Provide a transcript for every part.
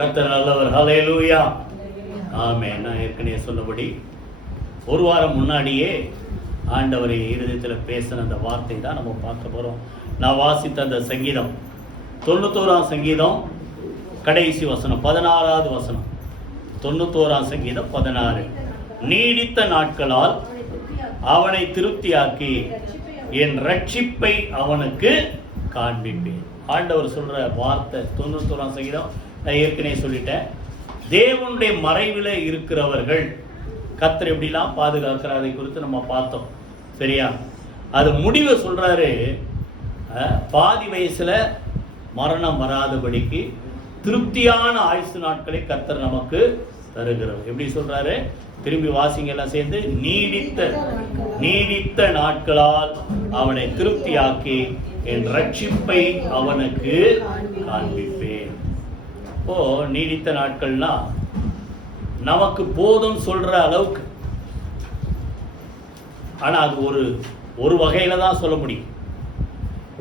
கர்த்தர் நல்லவர். ஹல்லேலூயா. ஆமென். நான் ஏற்கனவே சொன்னபடி ஒரு வாரம் முன்னாடியே ஆண்டவரை இருதயத்தில் பேசின அந்த வார்த்தை தான் நம்ம பார்க்க போகிறோம். நான் வாசித்த அந்த சங்கீதம் 91ஆம் சங்கீதம் கடைசி வசனம் 16வது வசனம். 91ஆம் சங்கீதம் 16. நீடித்த நாட்களால் அவனை திருப்தியாக்கி என் ரட்சிப்பை அவனுக்கு காண்பிப்பேன். ஆண்டவர் சொல்ற வார்த்தை 91ஆம் சங்கீதம் நான் ஏற்கனவே சொல்லிட்டேன். தேவனுடைய மறைவில் இருக்கிறவர்கள் கர்த்தர் எப்படிலாம் பாதுகாக்கிறார் அதை குறித்து நம்ம பார்த்தோம். சரியா? அது முடிவை சொல்றாரு. பாதி வயசுல மரணம் வராதபடிக்கு திருப்தியான ஆயுசு நாட்களை கர்த்தர் நமக்கு தருகிறவர். எப்படி சொல்றாரு? திரும்பி வாசிங்க எல்லாம் சேர்ந்து. நீடித்த நாட்களால் அவனை திருப்தியாக்கி என் ரட்சிப்பை அவனுக்கு காண்பிப்பேன். இப்போ நீடித்த நாட்கள்னா நமக்கு போதும் சொல்ற அளவுக்கு. ஆனா அது ஒரு வகையில தான் சொல்ல முடியும்.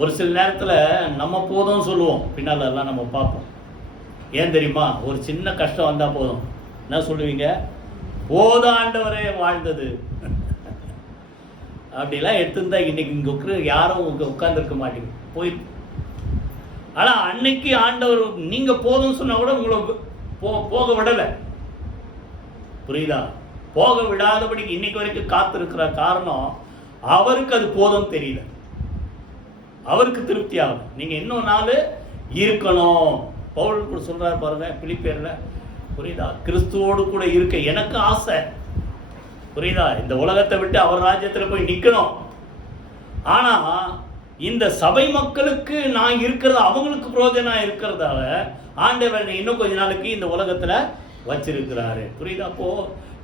ஒரு சில நேரத்தில் நம்ம போதும் சொல்லுவோம், பின்னால் எல்லாம் நம்ம பார்ப்போம். ஏன் தெரியுமா? ஒரு சின்ன கஷ்டம் வந்தால் போதும் என்ன சொல்லுவீங்க? போதும் ஆண்டவரே வாழ்ந்தது அப்படிலாம் எடுத்துருந்தா இன்னைக்கு இங்கே உட்கார யாரும் உட்கார்ந்துருக்க மாட்டீங்க, போய். ஆனால் அன்னைக்கு ஆண்டவர் நீங்கள் போதும் சொன்னால் கூட உங்களை போக விடலை. புரியுதா? போக விடாதபடிக்கு இன்னைக்கு வரைக்கும் காத்திருக்கிற காரணம் அவருக்கு அது போதும் தெரியல, அவருக்கு திருப்தி ஆகும். நீங்க இன்னும் நாள் இருக்கணும். பவுல் கூட சொல்றாரு பாருங்க பிலிப்பியர்ல. புரியுதா? கிறிஸ்துவோடு கூட இருக்க எனக்கு ஆசை. புரியுதா? இந்த உலகத்தை விட்டு அவர் ராஜ்யத்துல போய் நிக்கணும். ஆனா இந்த சபை மக்களுக்கு நான் இருக்கிறது அவங்களுக்கு பிரயோஜனம் இருக்கிறதால ஆண்டவர் இன்னும் கொஞ்ச நாளைக்கு இந்த உலகத்துல வச்சிருக்கிறாரு. புரியுதா? அப்போ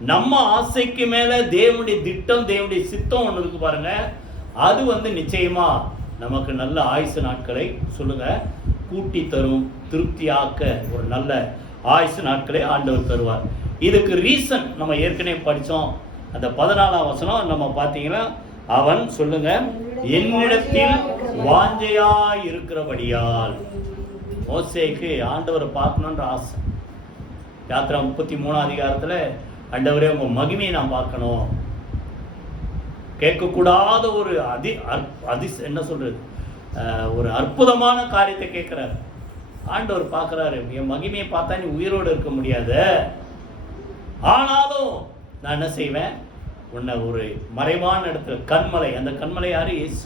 நம்ம ஆசைக்கு மேல தேவனுடைய திட்டம், தேவனுடைய சித்தம் ஒன்று இருக்கு பாருங்க. அது நிச்சயமா நமக்கு நல்ல ஆயுசு நாட்களை சொல்லுங்க கூட்டி தரும், திருப்தியாக்க ஒரு நல்ல ஆயுசு நாட்களை ஆண்டவர் தருவார். இதுக்கு ரீசன் நம்ம ஏற்கனவே படித்தோம். அந்த 14ஆம் வசனம் நம்ம பார்த்தீங்கன்னா, அவன் சொல்லுங்க என்னிடத்தில் வாஞ்சையாய் இருக்கிறபடியால். மோசேக்கு ஆண்டவரை பார்க்கணுன்ற ஆசை. யாத்திரா 33ஆம் அதிகாரத்தில் ஆண்டவரே உங்க மகிமையை நான் பார்க்கணும். கேட்கக்கூடாத ஒரு என்ன சொல்றது, ஒரு அற்புதமான காரியத்தை கேட்கிறார். ஆண்டவர் பார்க்கிறாரு, என் மகிமையை பார்த்தா நீ உயிரோடு இருக்க முடியாது, ஆனாலும் நான் என்ன செய்வேன், உன்னை ஒரு மறைவான இடத்துல கண்மலை, அந்த கண்மலை யாரு? இயேசு.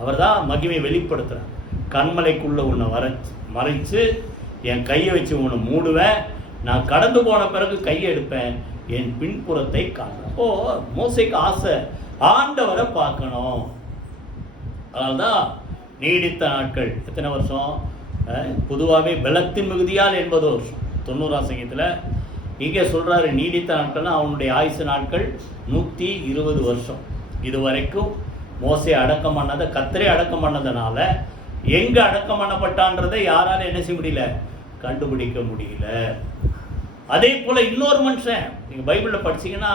அவர் தான் மகிமை வெளிப்படுத்துறார். கண்மலைக்குள்ள உன்னை மறைச்சு என் கையை வச்சு உன்னை மூடுவேன், நான் கடந்து போன பிறகு கையை எடுப்பேன், என் பின்புறத்தை காண்பேன். அப்போ மோசேக்கு ஆசை ஆண்டவரை பார்க்கணும். அதனால்தான் நீடித்த நாட்கள். எத்தனை வருஷம்? பொதுவாகவே பலத்தின் மிகுதியால் 80 வருஷம். 90ஆம் சங்கீதத்தில் இங்கே சொல்றாரு நீடித்த நாட்கள்னா அவனுடைய ஆயுசு நாட்கள் 120 வருஷம். இதுவரைக்கும் மோசே அடக்கம் பண்ணதை கர்த்தரே அடக்கம் பண்ணதுனால எங்க அடக்கம் பண்ணப்பட்டான்றதை யாரால என்ன செய்ய முடியல, கண்டுபிடிக்க முடியல. அதே போல இன்னொரு மனுஷன் நீங்க பைபிள்ல படிச்சீங்கன்னா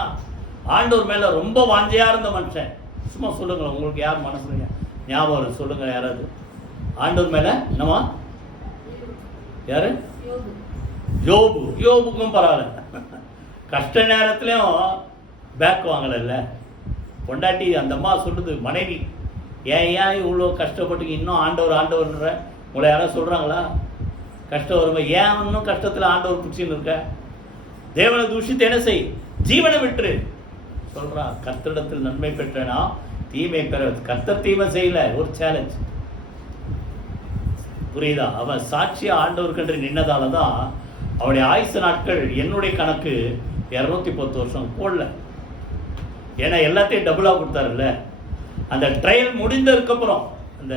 ஆண்டவர் மேல ரொம்ப வாஞ்சையா இருந்த மனுஷன். சும்மா சொல்லுங்க, உங்களுக்கு யார் மனசுல ஞாபகம் சொல்லுங்க, யாராவது ஆண்டவர் மேல என்னமா? யாரு? யோபு. யோபுக்கும் பரவாயில்ல, கஷ்ட நேரத்திலையும் பேக் வாங்கல. பொண்டாட்டி அந்த அம்மா சொல்லுது, மனைவி ஏன் இவ்வளோ கஷ்டப்பட்டு இன்னும் ஆண்டவர்ன்ற உங்களை யாராவது சொல்கிறாங்களா? கஷ்டம் வரும்போது ஏன் இன்னும் கஷ்டத்தில் ஆண்டவர் பிடிச்சின்னு இருக்க? தேவனை தூஷித்து என்ன செய், ஜீவனை விட்டுரு சொல்கிறா. கர்த்தரிடத்தில் நன்மை பெற்றனா தீமை பெற. கர்த்தர் தீமை செய்யல, ஒரு சேலஞ்ச். புரியுதா? அவன் சாட்சியா ஆண்டவருக்கென்று நின்னதால தான் அவனுடைய ஆயுசு நாட்கள் என்னுடைய கணக்கு 210 வருஷம் போடல. ஏன்னா எல்லாத்தையும் டபுளாக கொடுத்தாருல்ல. அந்த ட்ரையல் முடிந்ததுக்கப்புறம், அந்த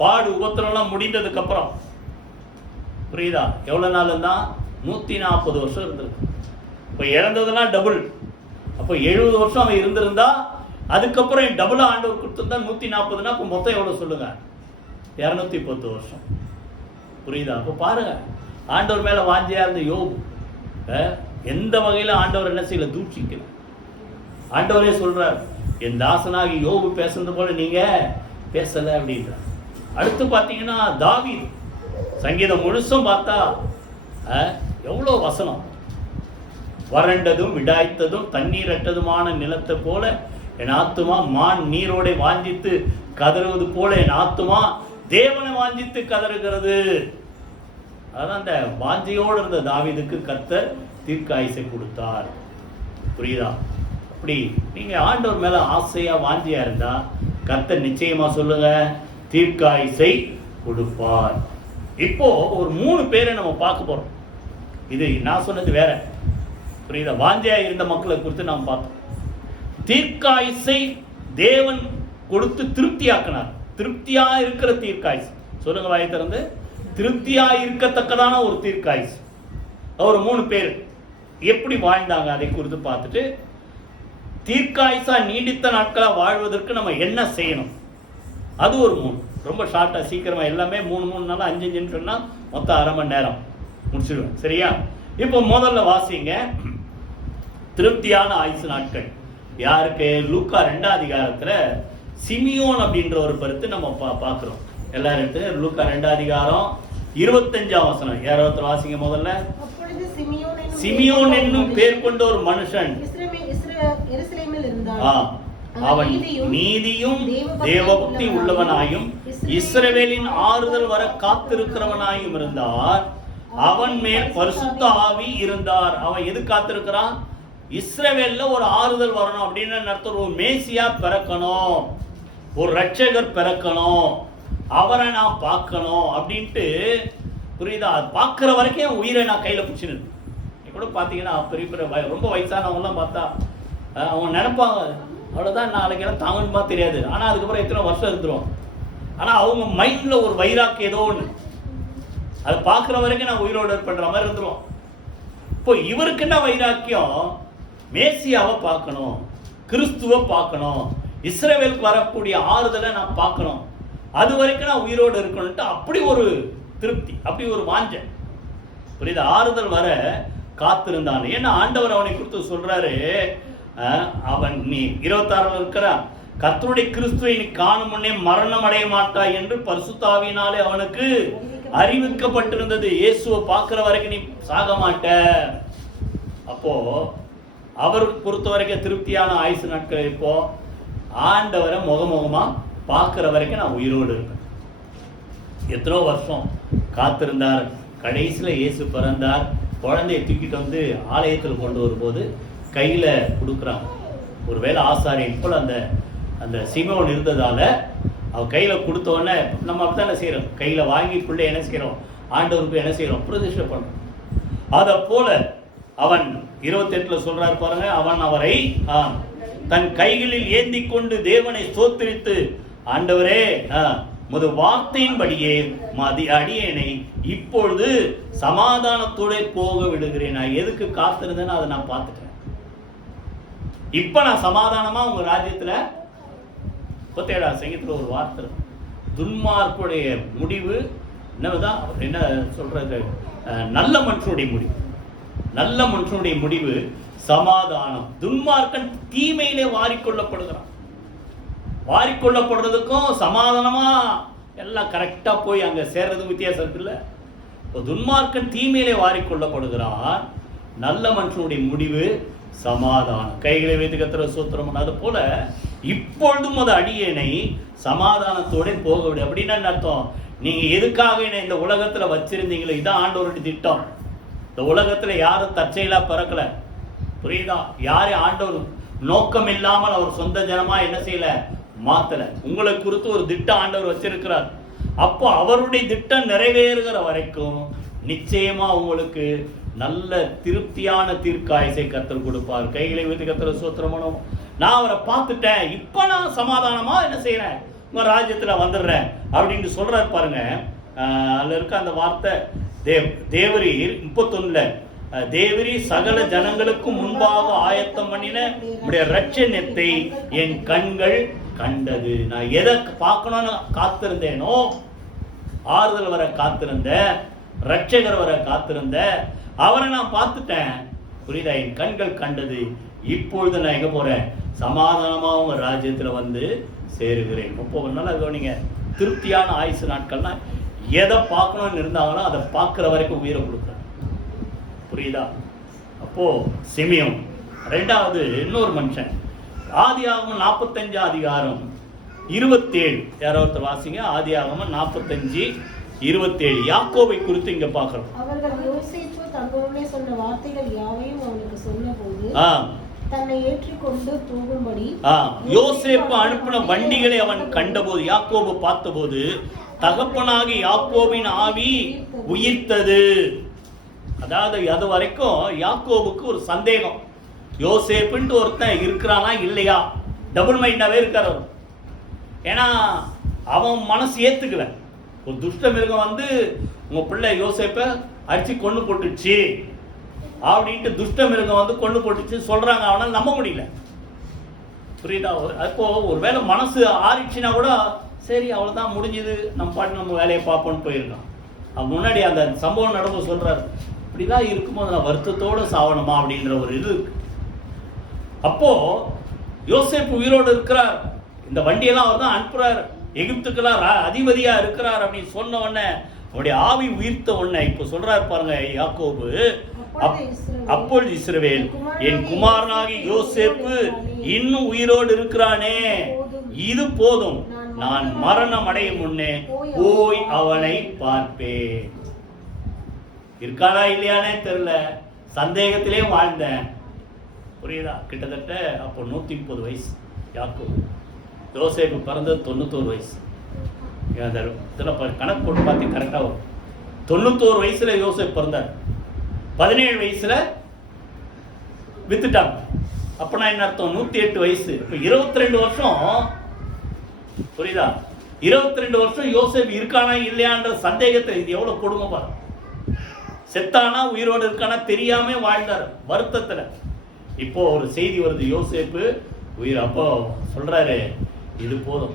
பாடு உபத்திரம்லாம் முடிந்ததுக்கப்புறம், புரியுதா, எவ்வளோ நாள் தான்? 140 வருஷம் இருந்திருக்கு. இப்போ இழந்ததெல்லாம் டபுள். அப்போ 70 வருஷம் அவன் இருந்திருந்தா அதுக்கப்புறம் டபுளாக ஆண்டவர் கொடுத்துருந்தா 140னா இப்போ மொத்தம் எவ்வளோ சொல்லுங்க? 210 வருஷம். புரியுதா? அப்போ பாருங்க, ஆண்டவர் மேலே வாஞ்சியா இருந்த யோபு எந்த வகையில் ஆண்டவர் என்ன செய்யல, தூஷிக்கல. ஆண்டவரே சொல்றார், என் தாசனாகி யோபு பேசுறது போல நீங்க பேசல அப்படின்றார். அடுத்து பார்த்தீங்கன்னா தாவீது சங்கீதம் முழுசும் பார்த்தா எவ்வளோ வசனம். வறண்டதும் விடாய்த்ததும் தண்ணீரற்றதுமான நிலத்தை போல என் ஆத்துமா மான் நீரோடை வாஞ்சித்து கதறுவது போல என் ஆத்துமா தேவனை வாஞ்சித்து கதறுகிறது. அதான் அந்த வாஞ்சையோடு இருந்த தாவீதுக்கு கர்த்தர் தீர்க்காயுசை கொடுத்தார். புரியுதா? அப்படி நீங்க ஆண்டவர் மேல ஆசையா வாஞ்சியா இருந்தா கர்த்தர் நிச்சயமா சொல்லுங்க தீர்க்காயுசை கொடுப்பார். இப்போ ஒரு 3 பேரை நம்ம பார்க்க போறோம். இது நான் சொன்னது வேற. புரியுதா? வாஞ்சையா இருந்த மக்களை குறித்து நாம் பார்த்தோம். தீர்க்காயுசை தேவன் கொடுத்து திருப்தியாக்கினார். திருப்தியா இருக்கிற தீர்க்காயுசு சொல்லுங்க வாயை திறந்து. திருப்தியா இருக்கத்தக்கதான ஒரு தீர்க்காயுசு. ஒரு 3 பேர் எப்படி வாழ்ந்தாங்க அதை குறித்து பார்த்துட்டு தீர்க்காயுசா நீடித்த நாட்களா வாழ்வதற்கு நம்ம என்ன செய்யணும் அது ஒரு 3. ரொம்ப ஷார்ட்டா சீக்கிரமா எல்லாமே 3 நாள் 5 சொன்னா மொத்தம் அரை மணி நேரம் முடிச்சிடுவேன். சரியா? இப்போ முதல்ல வாசிங்க திருப்தியான ஆயுசு நாட்கள். யாருக்கு? லூக்கா 2ஆம் அதிகாரத்துல சிமியோன் அப்படின்ற ஒரு கருத்து நம்ம பார்க்கிறோம். எல்லாரும் எடுத்து லூக்கா 2ஆம் அதிகாரம் 25ஆம் வசனம். யாராவது வாசிங்க முதல்ல. சிமியோன் என்னும் பேர் கொண்ட ஒரு மனுஷன் அவன் நீதியும் தேவபக்தி உள்ளவனாயும் இஸ்ரவேலின் ஆறுதல் வர காத்திருக்கிறவனாயும் இருந்தார். அவன் மேல் பரிசுத்த ஆவி இருந்தார். அவன் எது காத்திருக்கிறான்? இஸ்ரவேல்ல ஒரு ஆறுதல் வரணும் அப்படின்னு அர்த்தம். ஒரு மேசியா பிறக்கணும், ஒரு ரட்சகர் பிறக்கணும், அவரை நான் பார்க்கணும் அப்படின்ட்டு. புரியுதா? அது பார்க்குற வரைக்கும் என் உயிரை நான் கையில் பிடிச்சினு கூட. பார்த்தீங்கன்னா பெரிய பெரிய ரொம்ப வயசானவங்கலாம் பார்த்தா அவங்க நினைப்பாங்க அவ்வளோதான் நாளைக்கு எல்லாம் தாங்கணுமா தெரியாது. ஆனால் அதுக்கப்புறம் எத்தனை வருஷம் இருந்துரும். ஆனால் அவங்க மைண்டில் ஒரு வைராக்கு ஏதோ ஒன்று அதை பார்க்குற வரைக்கும் நான் உயிரோடு பண்ணுற மாதிரி இருந்துரும். இப்போ இவருக்கு என்ன வைராக்கியம்? மேசியாவை பார்க்கணும், கிறிஸ்துவை பார்க்கணும், இஸ்ரவேலுக்கு வரக்கூடிய ஆறுதலை நான் பார்க்கணும், அது வரைக்கும் நான் உயிரோடு இருக்கணும்ட்டு அப்படி ஒரு திருப்தி, அப்படி ஒரு வாஞ்சை. புரியுது? ஆறுதல் வர காத்திருந்தான். ஏன்னா ஆண்டவர் அவனை குறித்து சொல்றாரு, அவன் நீ 26 இருக்கிறான், கர்த்தருடைய கிறிஸ்துவை நீ காணும் முன்னே மரணம் அடைய மாட்டாய் என்று பரிசுத்த ஆவியினாலே அவனுக்கு அறிவிக்கப்பட்டிருந்தது. இயேசுவை பார்க்கிற வரைக்கும் நீ சாக மாட்ட. அப்போ அவருக்கு பொறுத்த வரைக்கும் திருப்தியான ஆயுசு நாட்கள். இப்போ ஆண்டவரை முகமுகமா பார்க்கிற வரைக்கும் நான் உயிரோடு இருப்பேன். எத்தனோ வருஷம் காத்திருந்தார். கடைசியில் இயேசு பிறந்தார். குழந்தையை தூக்கிட்டு வந்து ஆலயத்தில் கொண்டு வரும்போது கையில் கொடுக்குறாங்க. ஒருவேளை ஆசாரியன் போல் அந்த அந்த சிமோன் இருந்ததால் அவன் கையில் கொடுத்தோடனே நம்ம அப்படி தானே செய்கிறோம். கையில் வாங்கிக்குள்ளே என்ன செய்கிறோம்? ஆண்டவருக்கு என்ன செய்கிறோம்? பிரதிஷ்டை பண்ணுறோம். அதை போல அவன் 28 சொல்றாரு பாருங்க, அவன் அவரை தன் கைகளில் ஏந்தி கொண்டு தேவனை ஸ்தோத்திரித்து, ஆண்டவரே முது வார்த்தையின்படியே அடியேனை இப்பொழுது சமாதானத்தோட போக விடுகிறேன். நான் எதுக்கு காத்திருந்தேன்னு அதை நான் பார்த்துட்டேன். இப்ப நான் சமாதானமா உங்க ராஜ்யத்துல 37 சங்கீதத்துல ஒரு வார்த்தை, துன்மார்க்குடைய முடிவு என்னதான் என்ன சொல்றது? நல்ல மனுஷனுடைய முடிவு. நல்ல மனுஷனுடைய முடிவு சமாதானம். துன்மார்க்கன் தீமையிலே வாரிக்கொள்ளப்படுகிறான். வாரிக்கொள்ளப்படுறதுக்கும் சமாதானமா எல்லாம் கரெக்டா போய் அங்க சேர்றதுக்கு வித்தியாசம் இருக்குல்ல. இப்போ துன்மார்க்கன் தீமையிலே வாரிக்கொள்ளப்படுகிறான், நல்ல மனுஷனுடைய முடிவு சமாதானம். கைகளை வைத்து கர்த்தரை ஸ்தோத்திரம். அது போல இப்பொழுதும் அது அடியேனை சமாதானத்தோட போக விடு. அப்படின்னா அர்த்தம், நீங்க எதுக்காக என்னை இந்த உலகத்துல வச்சிருந்தீங்களோ இதான் ஆண்டவருடைய திட்டம். இந்த உலகத்துல யாரும் தற்செயலா பிறக்கல. புரியுதா? யாரையும் ஆண்டவர் நோக்கம் இல்லாமல் அவர் சொந்த ஜனமா என்ன செய்யல, மாத்தல. உங்களை குறித்து ஒரு திட்டம் ஆண்டவர் வச்சிருக்கிறார். அப்போ அவருடைய திட்டம் நிறைவேறுகிற வரைக்கும் நிச்சயமா உங்களுக்கு நல்ல திருப்தியான தீர்க்காயுசை கர்த்தர் கொடுப்பார். கைகளை வைத்து கர்த்தர் ஸ்தோத்திரம். நான் அவரை பார்த்துட்டேன், இப்ப நான் சமாதானமா என்ன செய்யறேன், உங்க ராஜ்யத்துல வந்துடுறேன் அப்படின்னு சொல்றாரு பாருங்க. அதுல இருக்க அந்த வார்த்தை தேவரீர் 31 தேவரி சகல ஜனங்களுக்கு முன்பாக ஆயத்தம் பண்ணின உடைய ரட்சணத்தை என் கண்கள் கண்டது. நான் எதை பார்க்கணும்னு காத்திருந்தேனோ, ஆறுதல் வர காத்திருந்த, ரட்சகர் வர காத்திருந்த அவரை நான் பார்த்துட்டேன். புரியுதா? என் கண்கள் கண்டது. இப்பொழுது நான் எங்க போறேன்? சமாதானமா உங்க ராஜ்யத்துல வந்து சேருகிறேன். 30 நாள் கவனிங்க. திருப்தியான ஆயுசு நாட்கள்னா எதை பார்க்கணும்னு இருந்தாங்களோ அதை பார்க்குற வரைக்கும் உயிரை கொடுக்குறார். புரியுதா? அப்போது சிமியோன். ரெண்டாவது இன்னொரு மனுஷன், ஆதியாகமம் 45 அதிகாரம் 27. யாரோ ஒருத்தர் வாசிங்க. ஆதியாகமம் 45:27. யாக்கோபை குறித்து இங்க பார்க்கிறோம். அவர்கள் யோசேப்பு தங்களுடனே சொன்ன வார்த்தைகள் யாவையும் அவனுக்கு சொன்னபோது தன்னை ஏற்றிக்கொண்டு போகும்படி யோசேப்பு அனுப்பின வண்டிகளை அவன் கண்டபோது, யாக்கோபு பார்த்தபோது தகப்பனாகி யாக்கோபின் ஆவி உயிர்த்தது. அதாவது அது வரைக்கும் யாக்கோபுக்கு ஒரு சந்தேகம், யோசேப்புன்ட்டு ஒருத்தன் இருக்கிறானா இல்லையா, டபுள் மைண்டாவே இருக்கார். ஏன்னா அவன் மனசு ஏத்துக்கல. ஒரு துஷ்ட மிருகம் வந்து உங்க பிள்ளை யோசேப்பை அடிச்சு கொண்டு போட்டுச்சு அப்படின்ட்டு துஷ்ட மிருகம் வந்து கொண்டு போட்டுச்சு சொல்றாங்க. அவனால் நம்ப முடியல. புரியுதா? அப்போ ஒரு வேளை மனசு ஆறிச்சுன்னா கூட சரி அவ்வளோதான் முடிஞ்சுது, நம்ம பாட்டு நம்ம வேலையை பார்ப்போன்னு போயிருக்கான். அவன் முன்னாடி அந்த சம்பவம் நடக்கும் சொல்றாரு, இப்படிலாம் இருக்கும்போது நான் வருத்தத்தோடு சாவணுமா அப்படின்ற ஒரு இது இருக்கு. அப்போ யோசேப்பு உயிரோடு இருக்கிறார், இந்த வண்டியெல்லாம் அவர் தான் அனுப்புறார், எகிப்துக்கெல்லாம் அதிபதியா இருக்கிறார் அப்படின்னு சொன்ன உடனே அவருடைய ஆவி உயிர்த்த உடனே இப்போ சொல்றாரு பாருங்க யாக்கோபு, அப்பொழுது இஸ்ரவேல் என் குமாரனாகி யோசேப்பு இன்னும் உயிரோடு இருக்கிறானே, இது போதும், நான் மரணம் அடையும் முன்னே போய் அவனை பார்ப்பேன். இருக்கானா இல்லையானே தெரியல, சந்தேகத்திலே வாழ்ந்தேன். புரியுதா? கிட்டத்தட்ட அப்போ 130 வயசு யாக்கோபு. யோசேப்பு பிறந்தது 91 வயசு. இதில் கணக்கு போட்டு பார்த்து கரெக்டாக வரும். 91 வயசுல யோசேப்பு பிறந்தார். 17 வயசுல வித்துட்டாங்க. அப்பனா என்ன அர்த்தம்? 108 வயசு. இப்போ 22 வருஷம். புரியுதா? 22 வருஷம் யோசேப்பு இருக்கானா இல்லையான்ற சந்தேகத்தை, இது எவ்வளவு கொடுமை பாரு. செத்தானா உயிரோடு இருக்கானா தெரியாம வாழ்ந்தார் வருத்தத்துல. இப்போ ஒரு செய்தி வருது, யோசேப்பு உயிர். அப்போ சொல்றாரு, இது போதும்,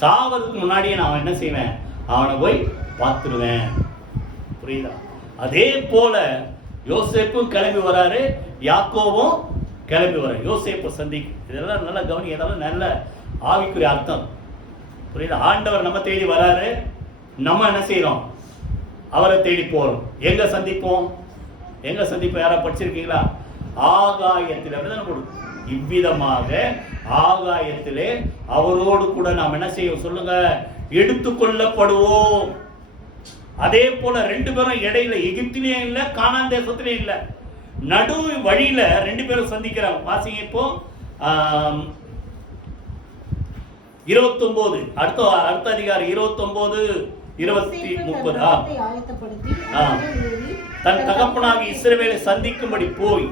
சாவதுக்கு முன்னாடியே நான் என்ன செய்வேன், அவனை போய் பார்த்துருவேன். புரியுதா? அதே போல யோசேப்பும் கிளம்பி வராரு, யாக்கோவும் கிளம்பி வர. யோசேப்பை சந்திக்கும். இதெல்லாம் நல்ல கவனி, இதெல்லாம் நல்ல ஆவிக்குரிய அர்த்தம். புரியுதா? ஆண்டவர் நம்ம தேடி வராரு, நம்ம என்ன செய்யறோம், அவரை தேடி போறோம். எங்க சந்திப்போம்? எங்க சந்திப்போம்? யாரா படிச்சிருக்கீங்களா? ஆகாயத்தில். அப்படிதான் கொடுக்கும். இவ்விதமாக ஆகாயத்திலே அவரோடு கூட நாம் என்ன செய்வோம் சொல்லுங்க, எடுத்துக்கொள்ளப்படுவோம். அதே போல 2 பேரும் இடையில, எகிப்திலேயும் இல்ல கானான் தேசத்திலே இல்ல, நடு வழியில 2 பேரும் சந்திக்கிறாங்க. வாசிங்க இப்போ 29 அடுத்த அதிகாரம் 29:20-30. தன் தகப்பனாகி இஸ்ரவேலை சந்திக்கும்படி போய்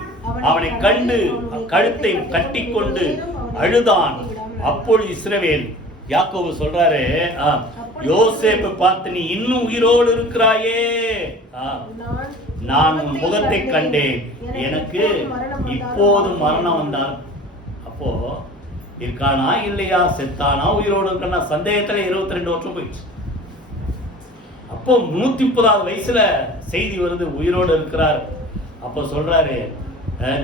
அவனை கண்டு கழுத்தை கட்டிக்கொண்டு அழுதான். அப்பொழுது இஸ்ரவேல், யாக்கோபு சொல்றாரு, யோசேப்பு பார்த்து, நீ இன்னும் உயிரோடு இருக்கிறாயே, நான் உன் முகத்தை கண்டேன், எனக்கு இப்போது மரணம் வந்தார். அப்போ இருக்கானா இல்லையா, செத்தானா உயிரோடு இருக்கானா சந்தேகத்துல 22 வருஷம் போயிடுச்சு. அப்போ 130வது வயசுல செய்தி வருது, உயிரோடு இருக்கிறார். அப்போ சொல்றாரு,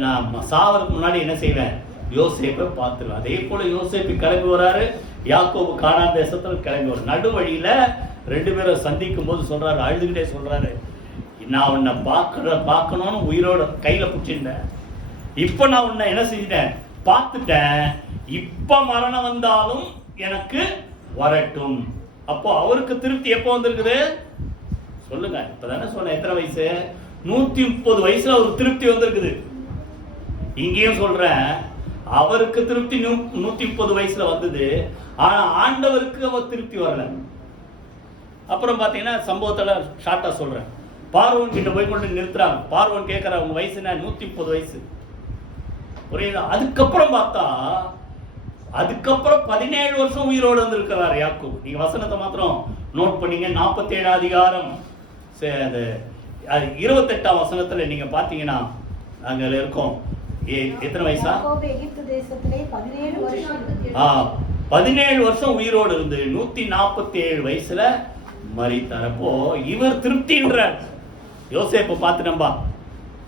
நான் சாவதுக்கு முன்னாடி என்ன செய்வேன், யோசேப்பை பார்த்துருவேன். அதே போல யோசேப்பு கிளம்பி வராரு, யாக்கோபு கானான் தேசத்துல கிளம்பி வர. நடு வழியில 2 பேரும் சந்திக்கும் போது சொல்றாரு, அழுதுகிட்டே சொல்றாரு, நான் உன்னை பார்க்கணும்னு உயிரோட கையில பிடிச்சிருந்தேன், இப்ப நான் உன்னை என்ன செஞ்சிட்டேன், பார்த்துட்டேன், இப்ப மரணம் வந்தாலும் எனக்கு வரட்டும். அப்போ அவருக்கு திருப்தி எப்போ வந்திருக்குது சொல்லுங்க? இப்பதானே சொன்ன, எத்தனை வயசு? 130 வயசுல அவருக்கு திருப்தி வந்திருக்குது. இங்கேயும் சொல்றேன், அவருக்கு திருப்தி 130 வயசுல வந்தது, ஆனா ஆண்டவருக்கு அவர் திருப்தி வரல. அப்புறம் பாத்தீங்கன்னா சம்பவத்துல ஷார்ட்டா சொல்றேன், பார்வோன் கிட்ட போய் கொண்டு நிறுத்துறாங்க. பார்வோன் கேட்கற, உங்க வயசு என்ன? 130 வயசு. புரியுதா? அதுக்கப்புறம் பார்த்தா, அதுக்கப்புறம் 17 வருஷம் உயிரோடு வந்திருக்கிறார் யாக்கோபு. நீங்க வசனத்தை மாத்திரம் நோட் பண்ணீங்க. 47 அதிகாரம் 28ஆம் வசனத்துல நீங்க பாத்தீங்கன்னா அங்க இருக்கோம். எத்தனை வயசா? 17 வருஷம் உயிரோடு இருந்து 147 வயசுல மரித்தார். அப்போ இவர் திருப்தின்றார். யோசேப்பை பார்த்துட்டம்பா,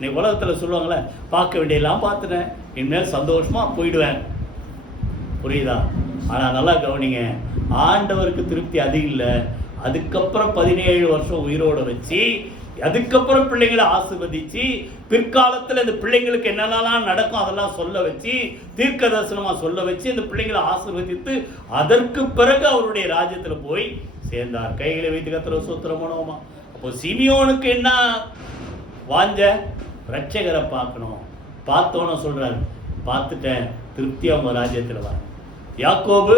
நீ உலகத்துல சொல்லுவாங்களே, பார்க்க வேண்டியெல்லாம் பார்த்துட்டேன், இனிமேல் சந்தோஷமா போயிடுவேன். புரியுதா? ஆனா நல்லா கவனிங்க, ஆண்டவருக்கு திருப்தி அது இல்லை, அதுக்கப்புறம் 17 வருஷம் உயிரோட வச்சு, அதுக்கப்புறம் பிள்ளைங்களை ஆசீர்வதிச்சு, பிற்காலத்தில் இந்த பிள்ளைங்களுக்கு என்னென்னலாம் நடக்கும் அதெல்லாம் சொல்ல வச்சு, தீர்க்க தரிசனமா சொல்ல வச்சு இந்த பிள்ளைங்களை ஆசீர்வதித்து, அதற்கு பிறகு அவருடைய ராஜ்யத்தில் போய் சேர்ந்தார். கைகளை வைத்து கர்த்தரை ஸ்தோத்திரம் பண்ணுவோமா? அப்போ சிமியோனுக்கு என்ன வாஞ்ச? ரட்சகரை பார்க்கணும். பார்த்தோன்னு சொல்றாரு, பார்த்துட்டேன், திருப்தியா உங்க ராஜ்யத்தில் வர. யாக்கோபு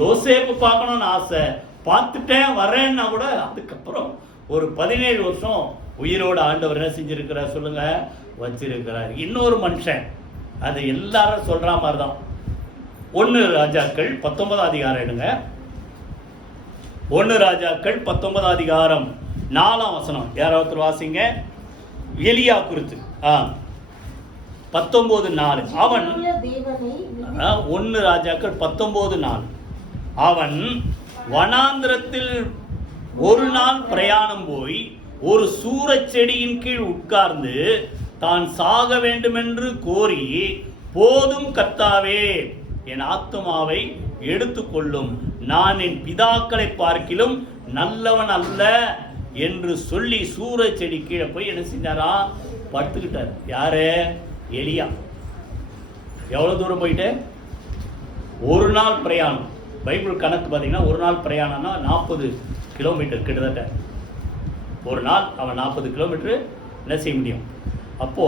யோசேப்பு பார்க்கணும்னு ஆசை, பார்த்துட்டேன் வரேன்னா கூட அதுக்கப்புறம் ஒரு 17 வருஷம் உயிரோட ஆண்டவர் என்ன செஞ்சிருக்கிறார் சொல்லுங்க, வச்சிருக்கிறார். இன்னொரு மனுஷன், அது எல்லாரும் சொல்ற மாதிரி தான். 1 ராஜாக்கள் 19 அதிகாரம் எடுங்க. 1 ராஜாக்கள் 19 அதிகாரம் 4ஆம் வசனம். யாராவது வாசிங்க. எலியா குறித்து 19:4. அவன் 1 ராஜாக்கள் 19:4. அவன் வனாந்திரத்தில் ஒரு நாள் பிரயாணம் போய் ஒரு சூரச் செடியின் கீழ் உட்கார்ந்து தான் சாக வேண்டுமென்று கோரி, போதும் கர்த்தாவே, என் ஆத்துமாவை எடுத்துக்கொள்ளும், நான் என் பிதாக்களை பார்க்கிலும் நல்லவன் அல்ல என்று சொல்லி சூரச் செடி கீழே போய் என்ன செஞ்சாரா? படுத்துக்கிட்டார். யாரு? எலியா. எவ்வளவு தூரம் போயிட்டு? ஒரு நாள் பிரயாணம். பைபிள் கணக்கு பார்த்தீங்கன்னா ஒரு நாள் பிரயாணம்னா 40 கிலோமீட்டர் கிட்டத்தட்ட. ஒரு நாள் அவன் 40 கிலோமீட்டர் என்ன செய்ய முடியும்? அப்போ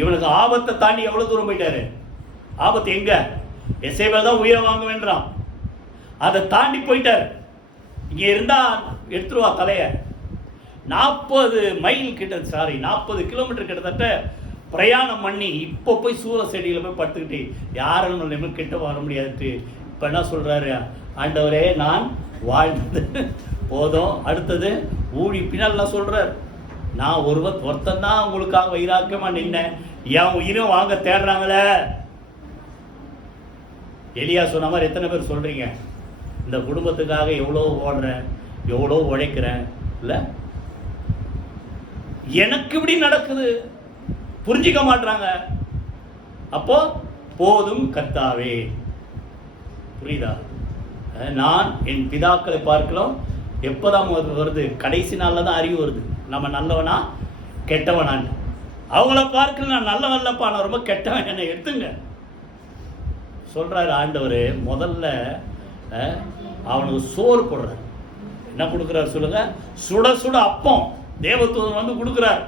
இவனுக்கு ஆபத்தை தாண்டி எவ்வளவு தூரம் போயிட்டாரு? ஆபத்து எங்க? எசேபேல் தான் உயிரை வாங்க வேண்டாம், அதை தாண்டி போயிட்டார். இங்க இருந்தா எடுத்துருவா தலைய. 40 மைல் கிட்ட, 40 கிலோமீட்டர் கிட்டத்தட்ட பிரயாணம் பண்ணி இப்போ போய் சூர செடியில் போய் படுத்துக்கிட்டு யாரும் கிட்ட வர முடியாது. இப்போ என்ன சொல்றாரு? ஆண்டவரே, நான் வாழ்ந்தது போதும், அடுத்தது ஊழி. பின்னால சொல்றார், நான் ஒருத்தன் தான் உங்களுக்காக வைராக்கியமா நின்னேன், என் உயிரும் வாங்க தேடுறாங்களே. எலியா சொன்ன மாதிரி எத்தனை பேர் சொல்றீங்க? இந்த குடும்பத்துக்காக எவ்வளோ ஓடுறேன், எவ்வளோ உழைக்கிறேன், இல்லை எனக்கு இப்படி நடக்குது, புரிஞ்சிக்க மாட்டாங்க. அப்போ போதும் கர்த்தாவே. புரியுதா? நான் என் பிதாக்களை பார்க்கலாம். எப்போதான் வருது? கடைசி நாளில் தான் அறிவு வருது, நம்ம நல்லவனா கெட்டவனான்னு. அவங்கள பார்க்கல, நான் நல்லவன்லப்பா, நான் ரொம்ப கெட்டவன், என்னை எடுத்துங்க சொல்றாரு ஆண்டவர். முதல்ல அவனுக்கு சோறு போடுறார். என்ன கொடுக்குறாரு சொல்லுங்க? சுட சுட அப்பம் தேவதூதன் வந்து கொடுக்குறார்.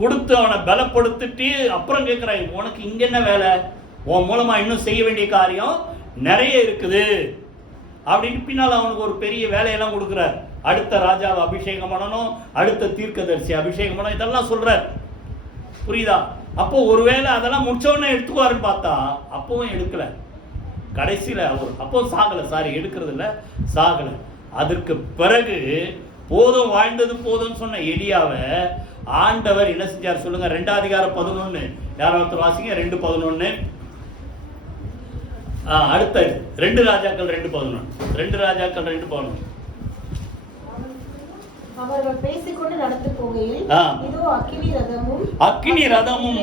கொடுத்து அவனை பலப்படுத்திட்டு அப்புறம் கேட்குறான், உனக்கு இங்க என்ன வேலை? உன் மூலமா இன்னும் செய்ய வேண்டிய காரியம் நிறைய இருக்குது அப்படின்னு பின்னால் அவனுக்கு ஒரு பெரிய வேலையெல்லாம் கொடுக்குறார். அடுத்த ராஜாவை அபிஷேகம் பண்ணணும், அடுத்த தீர்க்கதரிசி அபிஷேகம் பண்ணணும், இதெல்லாம் சொல்றார். புரியுதா? அப்போ ஒருவேளை அதெல்லாம் முடிச்சோடனே எடுத்துக்குவாருன்னு பார்த்தா அப்பவும் எடுக்கல. கடைசியில் அவர் அப்போ சாகலை, எடுக்கிறது இல்லை, சாகலை. அதற்கு பிறகு போதும், வாழ்ந்தது போதும்னு சொன்ன எலியாவை ஆண்டவர் என்ன செஞ்சார் சொல்லுங்க? 2 அதிகாரம் 11. யாராவது வாசிங்க. 2:11. அடுத்த 2 ராஜாக்கள் 2:11. 2 ராஜாக்கள் 2:11. அவர்கள் பேசிக்கொண்டு நடந்து போகையில் இதோ அக்கினி ரதமும்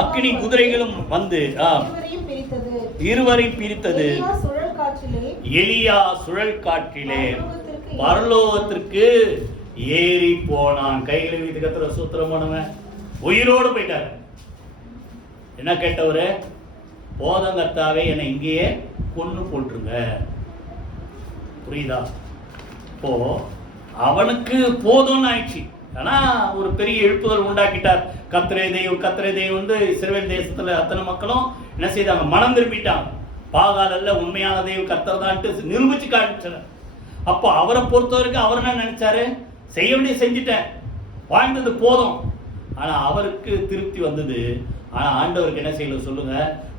அக்கினி குதிரைகளும் வந்து இருவரையும் பிரித்தது. எலியா சுழல் காற்றிலே பரலோகத்திற்கு ஏறி போனான். கைகளை வைத்து கர்த்தரை ஸ்தோத்திரம் பண்ணுவேன். உயிரோடு போயிட்டார். என்ன கேட்டவரு? போதும் கர்த்தாவே, என்னை இங்கேயே கொன்னு போட்டுருங்க. புரியுதா? இப்போ அவனுக்கு போதும்னு ஆயிடுச்சு. ஆனா ஒரு பெரிய எழுப்புதல் உண்டாக்கிட்டார். கர்த்தரே தெய்வம், கர்த்தரே தெய்வம் வந்து இஸ்ரவேல் தேசத்துல அத்தனை மக்களும் என்ன செய்தாங்க? மனம் திரும்பிட்டாங்க. பாகால் அல்ல, உண்மையான தெய்வம் கர்த்தர் தான்ட்டு நிரூபிச்சு காமிச்சார். அப்போ அவரை பொறுத்த வரைக்கும் அவர் என்ன நினைச்சாரு? செய்ய வேண்டிய செஞ்சுட்டேன், வாழ்ந்தது போதும். ஆனா அவருக்கு திருப்தி வந்தது. ஆனா ஆண்டவருக்கு என்ன செய்யல சொல்லுங்க?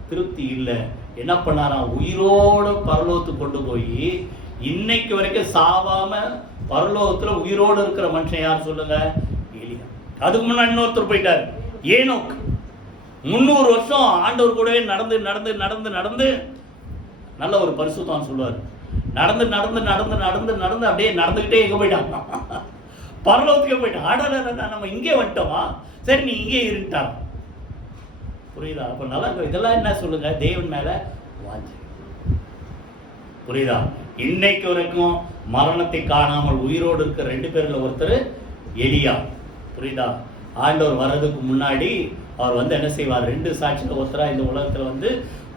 திருப்தி இல்லை. என்ன பண்ணாராம்? உயிரோட பரலோகத்துக்கு கொண்டு போய் இன்னைக்கு வரைக்கும் சாவாம பரலோகத்துல உயிரோடு இருக்கிற மனுஷன் யார் சொல்லுங்க? எலியா. அதுக்கு முன்னாடி இன்னொருத்தர் போயிட்டார், ஏனோக். 300 வருஷம் ஆண்டவர் கூடவே நடந்து நடந்து நடந்து நடந்து நல்ல ஒரு பரிசுத்தம் சொல்லுவார். நடந்து நடந்து நடந்து நடந்து நடந்து அப்படியே நடந்துகிட்டே எங்க போயிட்டாங்க? பரலோகத்துக்கே போயிட்டான். ஆடல நம்ம இங்கே வந்துட்டோமா, சரி நீ இங்கே இருந்துட்டான். புரியுதா? அப்ப நல்லா இதெல்லாம் என்ன சொல்லுங்க? தேவன் மேல வாஞ்சை. புரியுதா? இன்னைக்கு வரைக்கும் மரணத்தை காணாமல் உயிரோடு இருக்கிற 2 பேர்ல ஒருத்தர் எலியா. புரியுதா? ஆண்டவர் வர்றதுக்கு முன்னாடி அவர் வந்து என்ன செய்வார்? 2 சாட்சியில் ஒருத்தரா இந்த உலகத்துல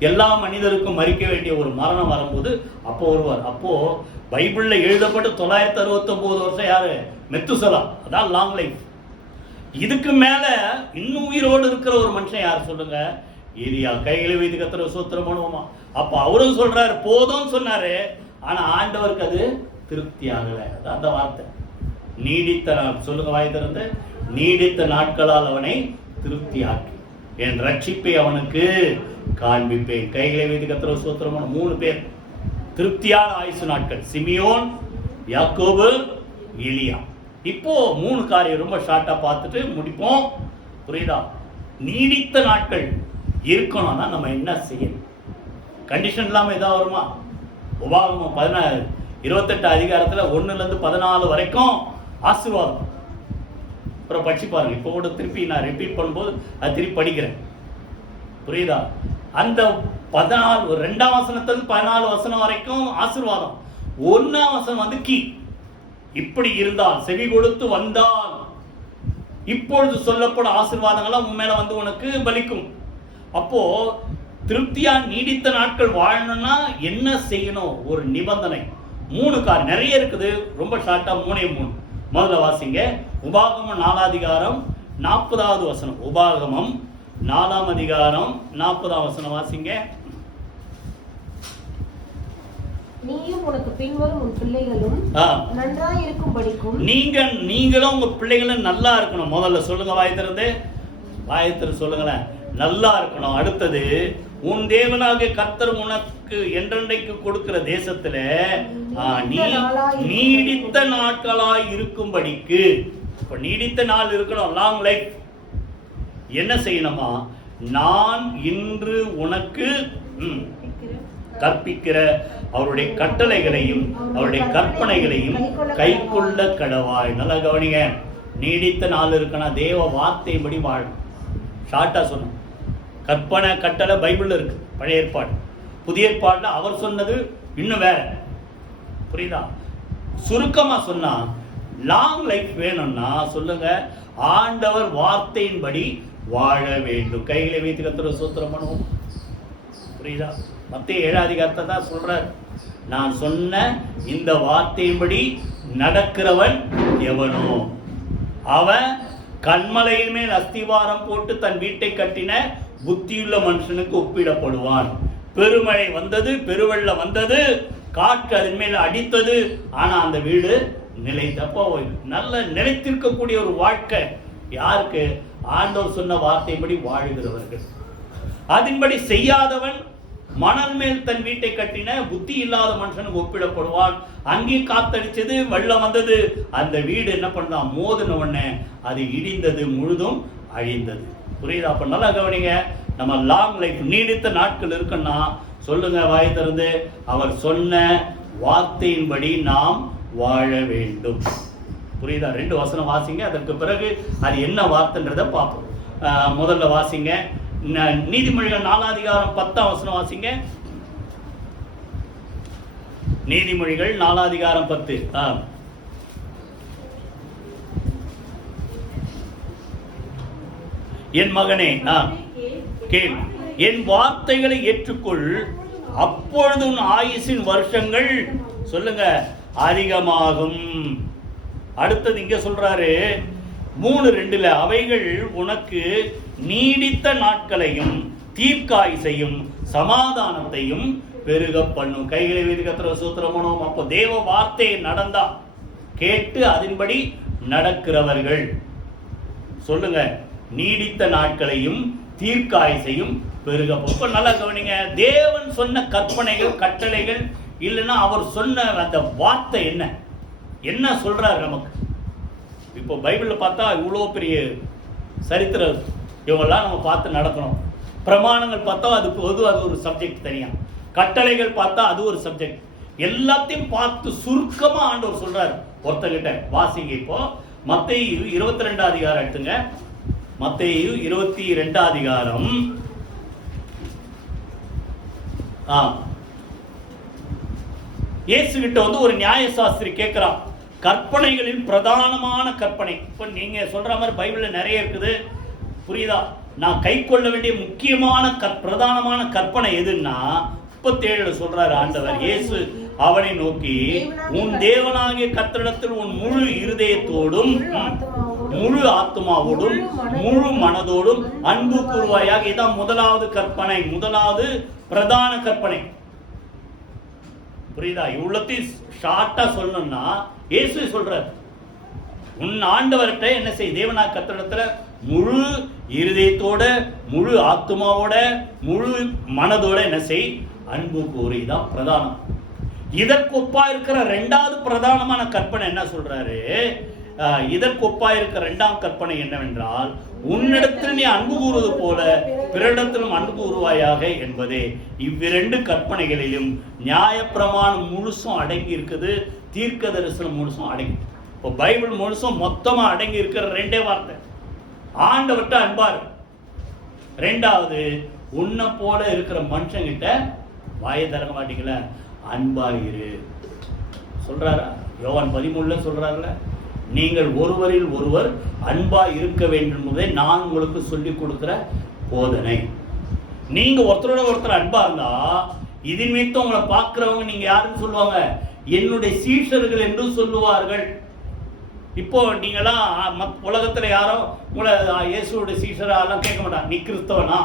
எல்லா மனிதருக்கும் மறிக்க வேண்டிய ஒரு மரணம் வரும்போது அப்போ வருவார். அப்போ பைபிள்ல எழுதப்பட்டு 969 வருஷம் யாரு? மெத்துசலா. அதான் லாங் லைஃப். இதுக்கு மேல இன்னும் உயிரோடு இருக்கிற ஒரு மனுஷன் யார் சொல்லுங்க? எலியா. கைகளை வைத்து கர்த்தரை ஸ்தோத்திரம் பண்ணுவோமா? அப்ப அவரும் சொல்றாரு, போதும் சொன்னாரு. ஆனா ஆண்டவருக்கு அது திருப்தி ஆகல. அந்த வார்த்தை நீடித்த நாள். சொல்லுங்க வாய் திறந்து. நீடித்த நாட்களால் அவனை திருப்தி ஆக்கி என் ரட்சிப்பை அவனுக்கு காண்பிப்பேன். கைகளை வைத்து கர்த்தரை ஸ்தோத்திரம் பண்ண 3 பேர் திருப்தியான ஆயுசு நாட்கள். சிமியோன், யாக்கோபு, எலியா. இப்போ 3 காரியம் ரொம்ப ஷார்ட்டா பார்த்துட்டு முடிப்போம். புரியுதா? நீடித்த நாட்கள் இருக்கணும்னா நம்ம என்ன செய்யணும்? கண்டிஷன் இல்லாமல் ஏதாவது வருமா? உபாகமம் 28 அதிகாரத்தில் 1 to 14 வரைக்கும் ஆசீர்வாதம். அப்புறம் படிச்சு பாருங்க. இப்போ கூட திருப்பி நான் ரிப்பீட் பண்ணும்போது அது திருப்பி படிக்கிறேன். புரியுதா? அந்த 2ஆம் வசனத்திலிருந்து 14 வசனம் வரைக்கும் ஆசீர்வாதம். 1ஆம் வசனம் கீ. இப்படி இருந்தால், செவி கொடுத்து வந்தால், இப்பொழுது சொல்லப்படும் ஆசீர்வாதங்கள்லாம் உன் மேல உனக்கு பலிக்கும். அப்போ திருப்தியா நீடித்த நாட்கள் வாழணும்னா என்ன செய்யணும்? ஒரு நிபந்தனை. 3 காரியம் நிறைய இருக்குது. ரொம்ப ஷார்ட்டா 3 முதல்ல வாசிங்க. உபாகமம் 4ஆம் அதிகாரம் 40வது வசனம். உபாகமம் 4ஆம் அதிகாரம் 40ஆம் வசனம் வாசிங்க. நீயும் உனக்கு பின்வரும் உன் பிள்ளைகளும் நன்றாய் இருக்கும்படிக்கும். நீங்களும் உங்க பிள்ளைகளும் நல்லா இருக்கணும். முதல்ல சொல்லுங்க வாய் திறந்து. வாய் திறந்து சொல்லுங்களேன். நல்லா இருக்கணும். அடுத்தது, உன் தேவனாகிய கர்த்தர் உனக்கு என்றென்றைக்கு கொடுக்கிற தேசத்துல நீடித்த நாட்களாய் இருக்கும்படிக்கு. இப்ப நீடித்த நாள் இருக்கணும், லாங் லைஃப். என்ன செய்யணுமா? நான் இன்று உனக்கு கற்பிக்கிற அவருடைய கட்டளைகளையும் அவருடைய கற்பனைகளையும் கைக்கொள்ள கடவாய். நல்லா கவனிங்க. நீடித்த நாள் இருக்கணும், தேவ வார்த்தைப்படி வாழும். ஷார்ட்டா சொன்ன கற்பனை கட்டளை பைபிள்ல இருக்கு. பழைய ஏற்பாடு. புதிய ஏற்பாடுல அவர் சொன்னது இன்னும் வேற. புரியுதா? சுருக்கமா சொன்னா, லாங் லைஃப் வேணும்னா சொல்லுங்க, ஆண்டவர் வார்த்தையின்படி வாழ வேண்டும். கைகளை வைத்து கர்த்தரை ஸ்தோத்திரம் பண்ணுவோம். புரியுதா? மத்தேயு 7ஆம் அதிகாரத்தை தான் சொல்றார். நான் சொன்ன இந்த வார்த்தையின்படி நடக்கிறவன் எவனோ அவன் கன்மலையின் மேல் அஸ்திவாரம் போட்டு தன் வீட்டை கட்டின புத்தியுள்ள மனுஷனுக்கு ஒப்பிடப்படுவான். பெருமழை வந்தது, பெருவெள்ளம் வந்தது, காற்று அதன் மேல் அடித்தது, ஆனா அந்த வீடு நிலைத்தப்போ நல்ல நிலைத்திருக்கக்கூடிய ஒரு வாழ்க்கை யாருக்கு? ஆண்டவர் சொன்ன வார்த்தையின்படி வாழுகிறவர்கள். அதன்படி செய்யாதவன் மணல் மேல் தன் வீட்டை கட்டின புத்தி இல்லாத மனுஷனுக்கு ஒப்பிடப்படுவான். அங்கே காத்தடிச்சது, வெள்ளம் வந்தது, அந்த வீடு என்ன பண்ணான்? மோதின உடனே அது இடிந்தது, முழுதும் அழிந்தது. புரியுதா? அப்ப நல்லா கவனிங்க. நம்ம லாங் லைஃப் நீடித்த நாட்கள் இருக்குன்னா சொல்லுங்க வாய் திறந்து, அவர் சொன்ன வார்த்தையின்படி நாம் வாழ வேண்டும். புரியுதா? 2 வசனம் வாசிங்க. அதற்கு பிறகு அது என்ன வார்த்தைன்றதை பார்ப்போம். முதல்ல வாசிங்க. நீதிமொழிகள் 4ஆம் அதிகாரம் 10ஆம் வசனம் வாசிங்க. நீதிமொழிகள் 4ஆம் அதிகாரம் 10. என் மகனே கேள், என் வார்த்தைகளை ஏற்றுக்கொள், அப்பொழுது உன் ஆயுசின் வருஷங்கள் சொல்லுங்க அதிகமாகும். அடுத்தது இங்க சொல்றாரு 3:2 அவைகள் உனக்கு நீடித்த நாட்களையும் தீர்க்காயுசையும் சமாதானத்தையும் பெருக பண்ணும். கைகளை வைத்து கர்த்தரை ஸ்தோத்திரம் பண்ணுவோம். அப்போ தேவ வார்த்தையை நடந்தா கேட்டு அதன்படி நடக்கிறவர்கள் சொல்லுங்க நீடித்த நாட்களையும் தீர்க்காயுசையும் பெருக பண்ணும். நல்லா கவனிங்க. தேவன் சொன்ன கற்பனைகள் கட்டளைகள் இல்லைன்னா அவர் சொன்ன அந்த வார்த்தை என்ன சொல்றாரு நமக்கு? இப்போ பைபிளில் பார்த்தா இவ்வளோ பெரிய சரித்திரம், இவங்கெல்லாம் நம்ம பார்த்து நடக்கணும். பிரமாணங்கள் பார்த்தா அது ஒரு சப்ஜெக்ட் தனியாக, கட்டளைகள் பார்த்தா அது ஒரு சப்ஜெக்ட். எல்லாத்தையும் பார்த்து சுருக்கமாக ஆண்டவர் சொல்றாரு ஒருத்தங்கிட்ட. வாசிங்க. இப்போ மத்தேயு 22ஆம் அதிகாரம் எடுத்துங்க. மத்தேயு 22ஆம் அதிகாரம் இயேசு கிட்ட வந்து ஒரு நியாயசாஸ்திரி கேட்கிறான், கற்பனைகளின் பிரதானமான கற்பனை. இப்போ நீங்க சொல்ற மாதிரி பைபிள்ல நிறைய இருக்குது, புரியுதா? நான் கை கொள்ள வேண்டிய முக்கியமான பிரதானமான கற்பனை எதுன்னா 37 சொல்றாரு ஆண்டவர் இயேசு அவனை நோக்கி, உன் தேவனாகிய கர்த்தரிடத்தில் உன் முழு இருதயத்தோடும் முழு ஆத்மாவோடும் முழு மனதோடும் அன்பு கூறுவாயாக. இதான் முதலாவது கற்பனை, முதலாவது பிரதான கற்பனை. புரியுதா? இவ்வளத்தையும் ஷார்ட்டா சொல்லணும்னா இயேசு சொல்றார், உன் ஆண்டவர்கிட்ட என்ன செய், தேவனா கர்த்தரிடத்துல முழு இருதயத்தோட முழு ஆத்மாவோட முழு மனதோட என்ன செய், அன்பு கூறு. இதான் பிரதானம். இதற்கொப்பா இருக்கிற இரண்டாவது பிரதானமான கற்பனை என்ன சொல்றாரு? இதற்கொப்பா இருக்கிற இரண்டாம் கற்பனை என்னவென்றால், உன்னிடத்தில் நீ அன்பு கூறுவது போல பிறரிடத்திலும் அன்பு கூறுவாயாக என்பதே. இவ்விரண்டு கற்பனைகளிலும் நியாயப்பிரமாணம் முழுசும் அடங்கி இருக்குது, தீர்க்க தரிசனம் முழுசும் அடங்கி. இப்போ பைபிள் முழுசும் மொத்தமா அடங்கி இருக்கிற ரெண்டே வார்த்தை, ஆண்டவர்கிட்ட அன்பாரு. ரெண்டாவது, உன்னை போல இருக்கிற மனுஷங்கிட்ட வாயை திறக்க மாட்டீங்கள, அன்பாயிரு சொல்றாரா? யோவான் 13 சொல்றாருல, நீங்கள் ஒருவரில் ஒருவர் அன்பா இருக்க வேண்டும் என்பதை நான் உங்களுக்கு சொல்லிக் கொடுக்கிற போதனை. நீங்க ஒருத்தரோட ஒருத்தர் அன்பா இருந்தா இதன் மீது உங்களை பார்க்கிறவங்க நீங்க யாருன்னு சொல்லுவாங்க? என்னுடைய சீஷர்கள் என்று சொல்லுவார்கள். இப்போ நீங்களாம் உலகத்துல யாரோ உங்களை இயேசுடைய சீஷரா எல்லாம் கேட்க மாட்டாங்க, நீ கிறிஸ்தவனா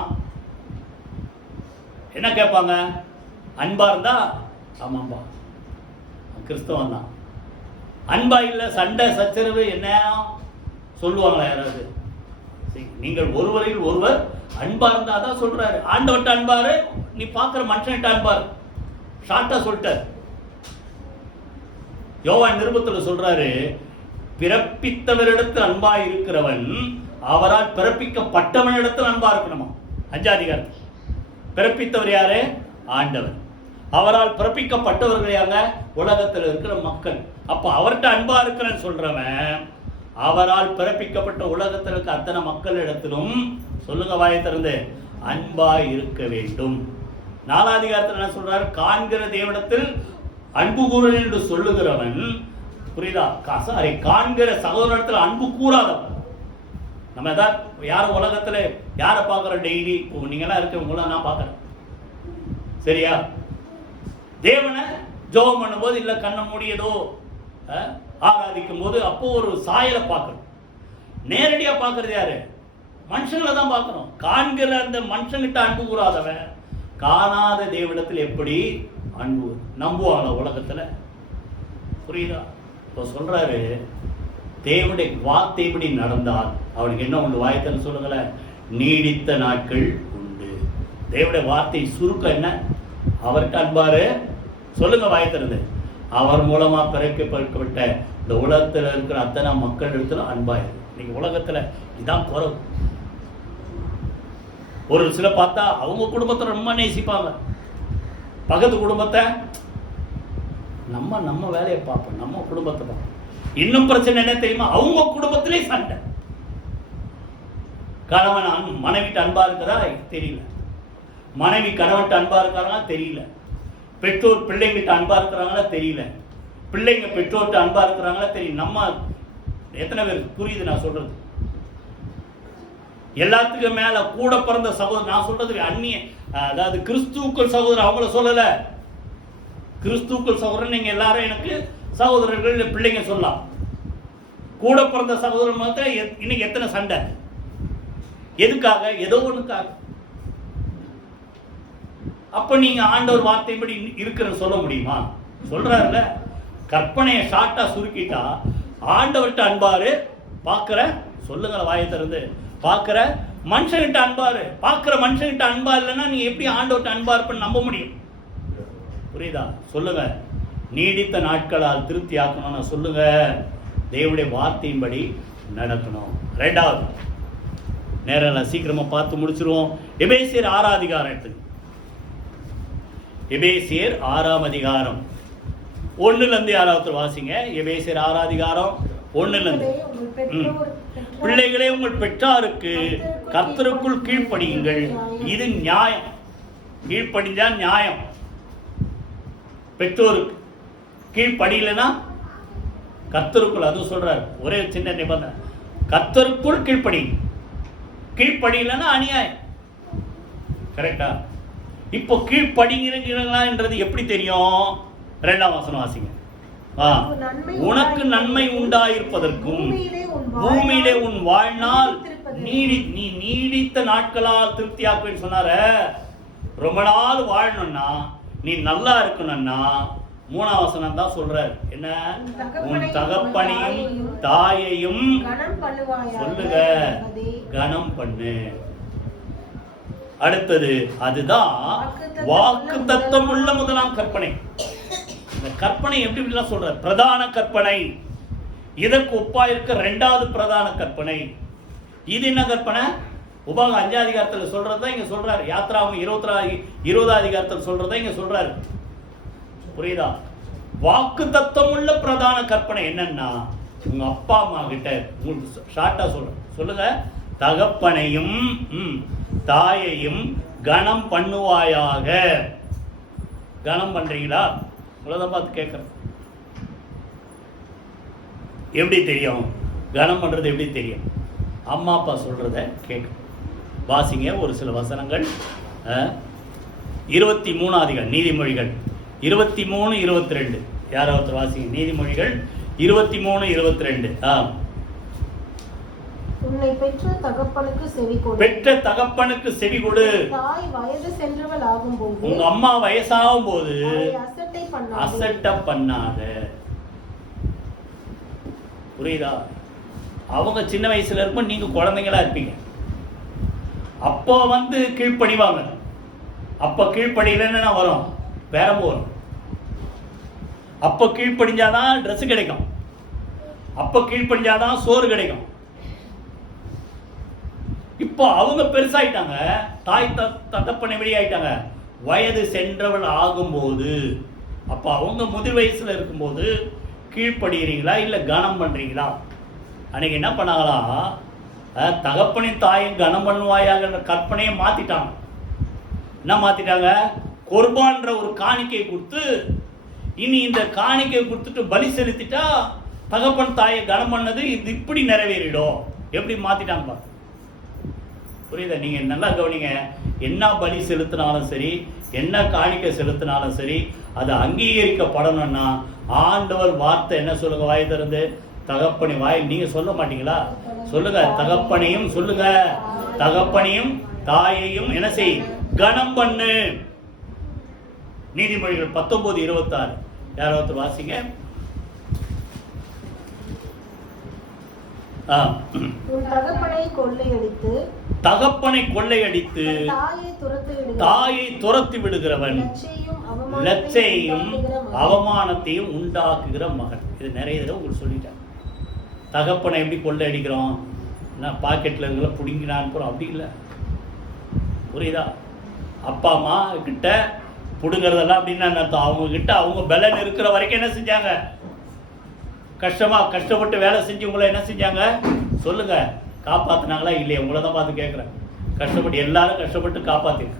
என்ன கேட்பாங்க? அன்பா இருந்தா ஆமாம்பா கிறிஸ்தவன் தான். அன்பா இல்லை, சண்டை சச்சரவு என்ன சொல்லுவாங்களா யாராவது? நீங்கள் ஒருவரில் ஒருவர் அன்பா இருந்தா தான் சொல்றாரு. ஆண்டவர்கிட்ட அன்பாரு, நீ பார்க்கிற மனுஷன்கிட்ட அன்பாரு. ஷார்ட்டா சொல்லிட்டார். யோவான் நிருபத்தில் சொல்றாரு, பிறப்பித்தவரிடத்தில் அன்பா இருக்கிறவன் அவரால் பிறப்பிக்கப்பட்டவனிடத்தில் அன்பா இருக்கணுமா. 5ஆம் அதிகாரம். பிறப்பித்தவர் யாரு? ஆண்டவர். அவரால் பிறப்பிக்கப்பட்டவர்கள் யாங்க? உலகத்தில் இருக்கிற மக்கள். அப்ப அவர்கிட்ட அன்பா இருக்கிறேன்னு சொல்றவன் அவரால் பிறப்பிக்கப்பட்ட உலகத்தில் இருக்க அத்தனை மக்களிடத்திலும், சொல்லுங்க வாயை திறந்து, அன்பா இருக்க வேண்டும். 4ஆம் அதிகாரத்தில் என்ன சொல்றாரு? காண்கிற தேவனிடத்தில் அன்பு கூறு என்று சொல்லுகிறவன், புரியுதா? சாரி, காண்கிற சகோதரத்தில் அன்பு கூறாதவன். நம்ம ஏதாவது யாரும் உலகத்துல யாரை பார்க்குறோம்? டெய்லி நீங்களாம் இருக்கவங்கள நான் பார்க்குறேன், சரியா? தேவனை ஜோகம் பண்ணும்போது இல்லை கண்ணை மூடியதோ ஆராதிக்கும் போது அப்போ ஒரு சாயலை பார்க்கணும். நேரடியா பார்க்கறது யாரு? மனுஷங்களை தான் பார்க்கணும். காண்கிற அந்த மனுஷங்கிட்ட அன்பு கூறாதவன் காணாத தேவனிடத்தில் எப்படி அன்பு நம்புவாங்க உலகத்துல? புரியுதா? இப்போ சொல்றாரு, தேவனுடைய வார்த்தைப்படி நடந்தால் அவனுக்கு என்ன உண்டு? வாய்த்தன்னு சொல்லுங்களேன், நீடித்த நாட்கள் உண்டு. தேவனுடைய வார்த்தை சுருக்கம் என்ன? அவர்கிட்ட அன்பாரு, சொல்லுங்க வாய்த்திருந்து. அவர் மூலமா பிறக்கப்பட்ட இந்த உலகத்தில் இருக்கிற அத்தனை மக்கள் இடத்துல அன்பாயிரு. நீங்க உலகத்துல இதான் குறவு. ஒரு சில பார்த்தா அவங்க குடும்பத்தை ரொம்ப நேசிப்பாங்க, பக்கத்து குடும்பத்தை நம்ம வேலையை பார்ப்போம், நம்ம குடும்பத்தை பார்ப்போம். இன்னும் பிரச்சனை என்ன தெரியுமா? அவங்க குடும்பத்திலே சண்டை. கணவன் மனைவிட்டு அன்பா இருக்கிறதா தெரியல, மனைவி கணவன்கிட்ட அன்பா இருக்கிறாங்களா தெரியல, பெற்றோர் பிள்ளைங்கிட்ட அன்பா இருக்கிறாங்களா தெரியல, பிள்ளைங்க பெற்றோர்கிட்ட அன்பா இருக்கிறாங்களா தெரியல. நம்ம எத்தனை பேர் புரியுது நான் சொல்றது? எல்லாத்துக்கும் மேல கூட பிறந்த சகோதரர், நான் சொல்றது அந்நிய, அதாவது கிறிஸ்துவுக்குள் சகோதரர், அவங்கள சொல்லல. கிறிஸ்துவுக்குள் சகோதரர் நீங்க எல்லாரும் எனக்கு சகோதரர்கள் பிள்ளைங்க சொல்லலாம். கூட பிறந்த சகோதரர் மாதிரி இன்னைக்கு எத்தனை சண்டை? எதுக்காக? ஏதோ ஒண்ணுக்காக. அப்ப நீங்க ஆண்டவர் வார்த்தைப்படி இருக்கிற சொல்ல முடியுமா? சொல்றாருல, கற்பனையை ஷார்ட்டா சுருக்கிட்டா, ஆண்டவர்கிட்ட அன்பாரு, பார்க்கிற சொல்லுங்க வாயை திறந்து, பார்க்கிற மனுஷன்கிட்ட அன்பாரு. பார்க்கிற மனுஷன்கிட்ட அன்பா இல்லைன்னா நீ எப்படி ஆண்டவர்கிட்ட அன்பா இருப்பன்னு நம்ப முடியும்? புரியுதா? சொல்லுங்க. நீடித்த நாட்களால் திருப்தி ஆக்கணும்னா சொல்லுங்க, தேவனுடைய வார்த்தையின்படி நடக்கணும். ரெண்டாவது, நேரம் சீக்கிரமா பார்த்து முடிச்சிருவோம். எபேசியர் 6ஆம் அதிகாரம் எடுத்து, எபேசியர் 6ஆம் அதிகாரம் 1லிருந்து 6வது வாசிங்க. எபேசியர் 6ஆம் அதிகாரம் 1லிருந்து. பிள்ளைகளே, உங்கள் பெற்றாருக்கு கர்த்தருக்குள் கீழ்ப்படியுங்கள், இது நியாயம். கீழ்ப்படிஞ்சா நியாயம் பெற்றோருக்கு. கீழ்ப்படியலைன்னா கர்த்தருக்குள், அதுவும் சொல்றாரு ஒரே சின்ன நிபந்தனை, கர்த்தருக்குள் கீழ்ப்படி. கீழ்ப்படியலைன்னா அநியாயம். கரெக்டா? இப்போ கீழ்ப்படிங்கிறீங்களான்றது எப்படி தெரியும்? 2ஆம் வசனம் வாசிங்க. உனக்கு நன்மை உண்டாயிருப்பதற்கும் பூமியிலே உன் வாழ்நாள் நீ நீடித்த நாட்களால் திருப்தியாக்குன்னு சொன்னார. ரொம்ப நாள் வாழணும்னா, நீ நல்லா இருக்கணும்னா 3ஆம் வசனம் தான் சொல்றாரு. என்ன? உன் தகப்பனையும் தாயையும் சொல்லுங்க கனம் பண்ணு. அடுத்தது அதுதான் வாக்கு தத்தம் உள்ள முதலாம் கற்பனை. இந்த கற்பனை எப்படி இப்படிலாம் சொல்ற? பிரதான கற்பனை. இதற்கு ஒப்பா இருக்க 2வது பிரதான கற்பனை. இது என்ன கற்பனை? உபாகம் 5ஆம் அதிகாரத்தில் சொல்றதுதான் இங்க சொல்றாரு. யாத்ராவும் 20ஆம் அதிகாரத்தில் சொல்றதா இங்க சொல்றாரு. புரியுதா? வாக்கு தத்துவம் உள்ள பிரதான கற்பனை என்னன்னா, உங்க அப்பா அம்மா கிட்ட ஷார்ட்டா சொல்லுங்க, தகப்பனையும் தாயையும் கனம் பண்ணுவாயாக. கனம் பண்றீங்களா? அவ்வளவுதான் பார்த்து கேட்கறேன். எப்படி தெரியும்? கனம் பண்றது எப்படி தெரியும்? அம்மா அப்பா சொல்றத கேட்க. வாசிங்க ஒரு சில வசனங்கள். 23ஆம் அதிகாரம் நீதிமொழிகள் 23:22. யாராவது வாசிங்க. நீதிமொழிகள் 23:22. உன்னை பெற்ற தகப்பனுக்கு செவி கொடு. பெற்ற தகப்பனுக்கு செவி கொடு. தாய் வயது சென்றவள் ஆகும்போது, உங்க அம்மா வயசாகும் போது அசட்டை பண்ணாத. புரியுதா? அவங்க சின்ன வயசுல இருக்கும், நீங்க குழந்தைங்களா இருப்பீங்க. அப்போ கீழ்ப்படிவாங்க. அப்ப கீழ்ப்படியலன்னு வரும், பேரம்பு வரும். அப்போ கீழ்ப்படிஞ்சாதான் ட்ரெஸ் கிடைக்கும். அப்போ கீழ்ப்படிஞ்சாதான் சோறு கிடைக்கும். இப்போ அவங்க பெருசாயிட்டாங்க, தாய் தகப்பனை வெளியாயிட்டாங்க, வயது சென்றவள் ஆகும்போது. அப்போ அவங்க முதிர் வயசுல இருக்கும்போது கீழ்ப்படுகிறீங்களா இல்லை கனம் பண்றீங்களா? அன்னைக்கு என்ன பண்ணாங்களா? தகப்பனின் தாயும் கனம் பண்ணுவாயாங்கிற கற்பனையை மாத்திட்டாங்க. என்ன மாத்திட்டாங்க? குர்பான்ற ஒரு காணிக்கை கொடுத்து, இனி இந்த காணிக்கை கொடுத்துட்டு பலி செலுத்திட்டா தகப்பன் தாயை கனம் பண்ணது இது இப்படி நிறைவேறிடும். எப்படி மாத்திட்டாங்க? புரியுதா? நீங்க நல்லா கவனிங்க. என்ன பலி செலுத்தினாலும் சரி, என்ன காணிக்கை செலுத்தினாலும் சரி, அது அங்கீகரிக்கப்படணும்னா ஆண்டவர் வார்த்தை என்ன சொல்லுங்க? வாய் திறந்து தகப்பனை வாய். நீங்க சொல்ல மாட்டீங்களா? சொல்லுங்க. தகப்பனையும் சொல்லுங்க, தகப்பனையும் தாயையும் என்ன செய்? கனம் பண்ணு. நீதிமொழிகள் 19:26. யாராவது வாசிங்க. தகப்பனை கொள்ளையடித்து தாயை துரத்தி விடுகிறவன் லட்சையும் அவமானத்தையும் உண்டாக்குகிற மகன். இது நிறைய தடவை உங்களுக்கு சொல்லிட்டேன். தகப்பனை எப்படி கொள்ளையடிக்கிறோம்? பாக்கெட்ல இருக்கிற பிடிங்கினான்னு போறோம், அப்படி இல்லை. புரியுதா? அப்பா அம்மா கிட்ட பிடுங்கிறதெல்லாம் அப்படின்னா அவங்க கிட்ட அவங்க பலன் இருக்கிற வரைக்கும் என்ன செஞ்சாங்க? கஷ்டப்பட்டு வேலை செஞ்சு உங்களை என்ன செஞ்சாங்க? சொல்லுங்க. காப்பாத்தினாங்களா இல்லையா? உங்களை தான் பார்த்து கேட்குறேன். கஷ்டப்பட்டு எல்லாரும் கஷ்டப்பட்டு காப்பாத்திங்க.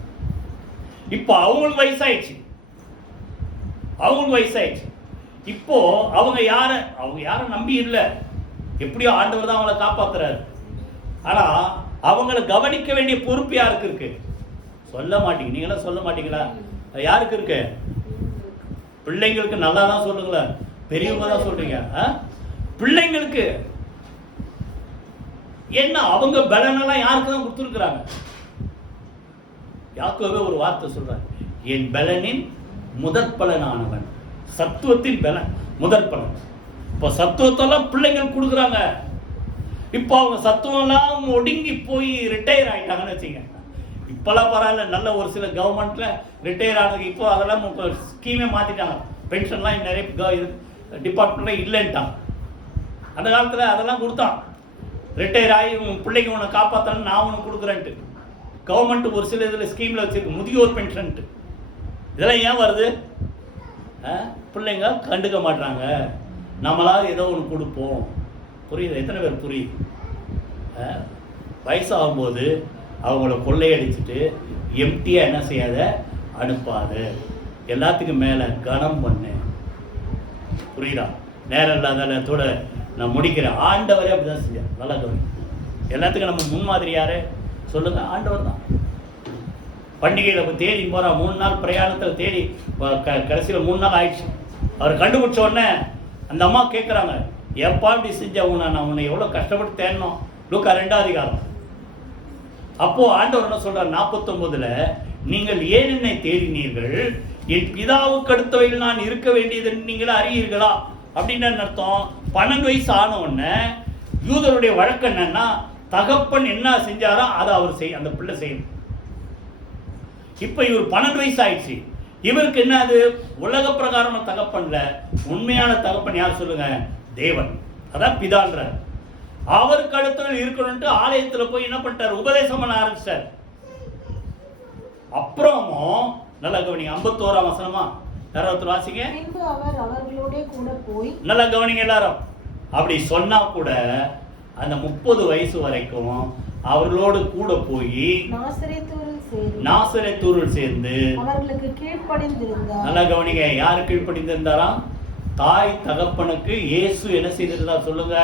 இப்போ அவங்களுக்கு வயசாயிடுச்சு. இப்போ அவங்க யாரை நம்பி இல்லை. எப்படியோ ஆண்டவர் தான் அவங்கள காப்பாத்துறாரு. ஆனா அவங்களை கவனிக்க வேண்டிய பொறுப்பு யாருக்கு இருக்கு? சொல்ல மாட்டீங்க. நீங்களா சொல்ல மாட்டீங்களா? யாருக்கு இருக்கு? பிள்ளைங்களுக்கு. நல்லா தான் சொல்லுங்களேன். பெரியவங்க தான் சொல்றீங்க. பிள்ளைங்களுக்கு என்ன? அவங்க பலனெல்லாம் யாருக்கு தான் கொடுத்துருக்குறாங்க? யாக்கோபே ஒரு வார்த்தை சொல்றாரு, என் பலனின் முதற் பலனானவன். சத்துவத்தின் பலன் முதற் பலன். இப்போ சத்துவத்தெல்லாம் பிள்ளைங்களுக்கு கொடுக்குறாங்க. இப்போ அவங்க சத்துவம்லாம் ஒடுங்கி போய் ரிட்டையர் ஆகிட்டாங்கன்னு வச்சுங்க. இப்போல்லாம் பரவாயில்ல, நல்ல ஒரு சில கவர்மெண்ட்ல ரிட்டையர் ஆனதுக்கு இப்போ அதெல்லாம் ஸ்கீமே மாற்றிட்டாங்க. பென்ஷன்லாம் நிறைய டிபார்ட்மெண்ட்ல இல்லைன்ட்டாங்க. அந்த காலத்தில் அதெல்லாம் கொடுத்தான். ரிட்டையர் ஆகி உன் பிள்ளைங்க உன்னை காப்பாற்றணும், நான் உனக்கு கொடுக்குறேன்ட்டு கவர்மெண்ட் ஒரு சில இதில் ஸ்கீமில் வச்சுருக்கு. முதியோர் பென்ஷன்ட்டு. இதெல்லாம் ஏன் வருது? பிள்ளைங்க கண்டுக்க மாட்டாங்க, நம்மளாவது ஏதோ ஒன்று கொடுப்போம். புரியுது? எத்தனை பேர் புரியுது? வயசாகும்போது அவங்கள கொள்ளையடிச்சிட்டு எம்டியாக என்ன செய்யாத, அனுப்பாது. எல்லாத்துக்கும் மேலே கனம் பண்ணு. புரியுதா? நேரம் இல்லாதோட நான் முடிக்கிறேன். ஆண்டவரே அப்படிதான் செஞ்சார். நல்லா கவனி. எல்லாத்துக்கும் நம்ம முன்மாதிரி யாரு சொல்லுங்க? ஆண்டவர் தான். பண்டிகையில் இப்போ தேடி போகிறா, 3 நாள் பிரயாணத்தில் தேடி கடைசியில் 3 நாள் ஆயிடுச்சு. அவர் கண்டுபிடிச்ச உடனே அந்த அம்மா கேட்குறாங்க, எப்பா இப்படி செஞ்ச நான் உன்னை எவ்வளோ கஷ்டப்பட்டு தேடணும். லூக்கா 2ஆம் அதிகாரம். அப்போது ஆண்டவர் என்ன சொல்கிறார் 49, நீங்கள் ஏன் என்னை தேடினீர்கள், என் பிதாவுக்கு அடுத்தவையில் நான் இருக்க வேண்டியது நீங்களே அறியீர்களா அப்படின்னு அர்த்தம். 12 வயசு ஆன உடனே யூதருடைய வழக்கம் என்னன்னா, தகப்பன் என்ன செஞ்சாரோ அதை அவர் அந்த பிள்ளை செய்யணும். இப்போ இவர் 12 வயசு ஆயிடுச்சு. இவருக்கு என்ன, அது உலக பிரகாரமான தகப்பன்ல. உண்மையான தகப்பன் யார் சொல்லுங்க? தேவன். அதான் பிதான்ற. அவருக்கு அடுத்தவர்கள் இருக்கணும்ட்டு ஆலயத்தில் போய் என்ன பண்ணிட்டார்? உபதேசம் பண்ண ஆரம்பிச்சார். அப்புறமும் நல்லா கவனிங்க, 51ஆம் வசனமா யாராவது வாசிங்க. பின்பு அவர் அவர்களோட கூட போய், நல்லா கவனிங்க எல்லாரும். அப்படி சொன்னா கூட அந்த 30 வயசு வரைக்கும் அவர்களோடு கூட போய் நாசரேத்தூரில் சேர்ந்து அவர்களுக்கு கீழ்ப்படிந்திருந்தார். நல்லா கவனிங்க, யாரு கீழ்ப்படிந்திருந்தாராம்? தாய் தகப்பனுக்கு இயேசு என்ன செய்திருந்தார் சொல்லுங்க?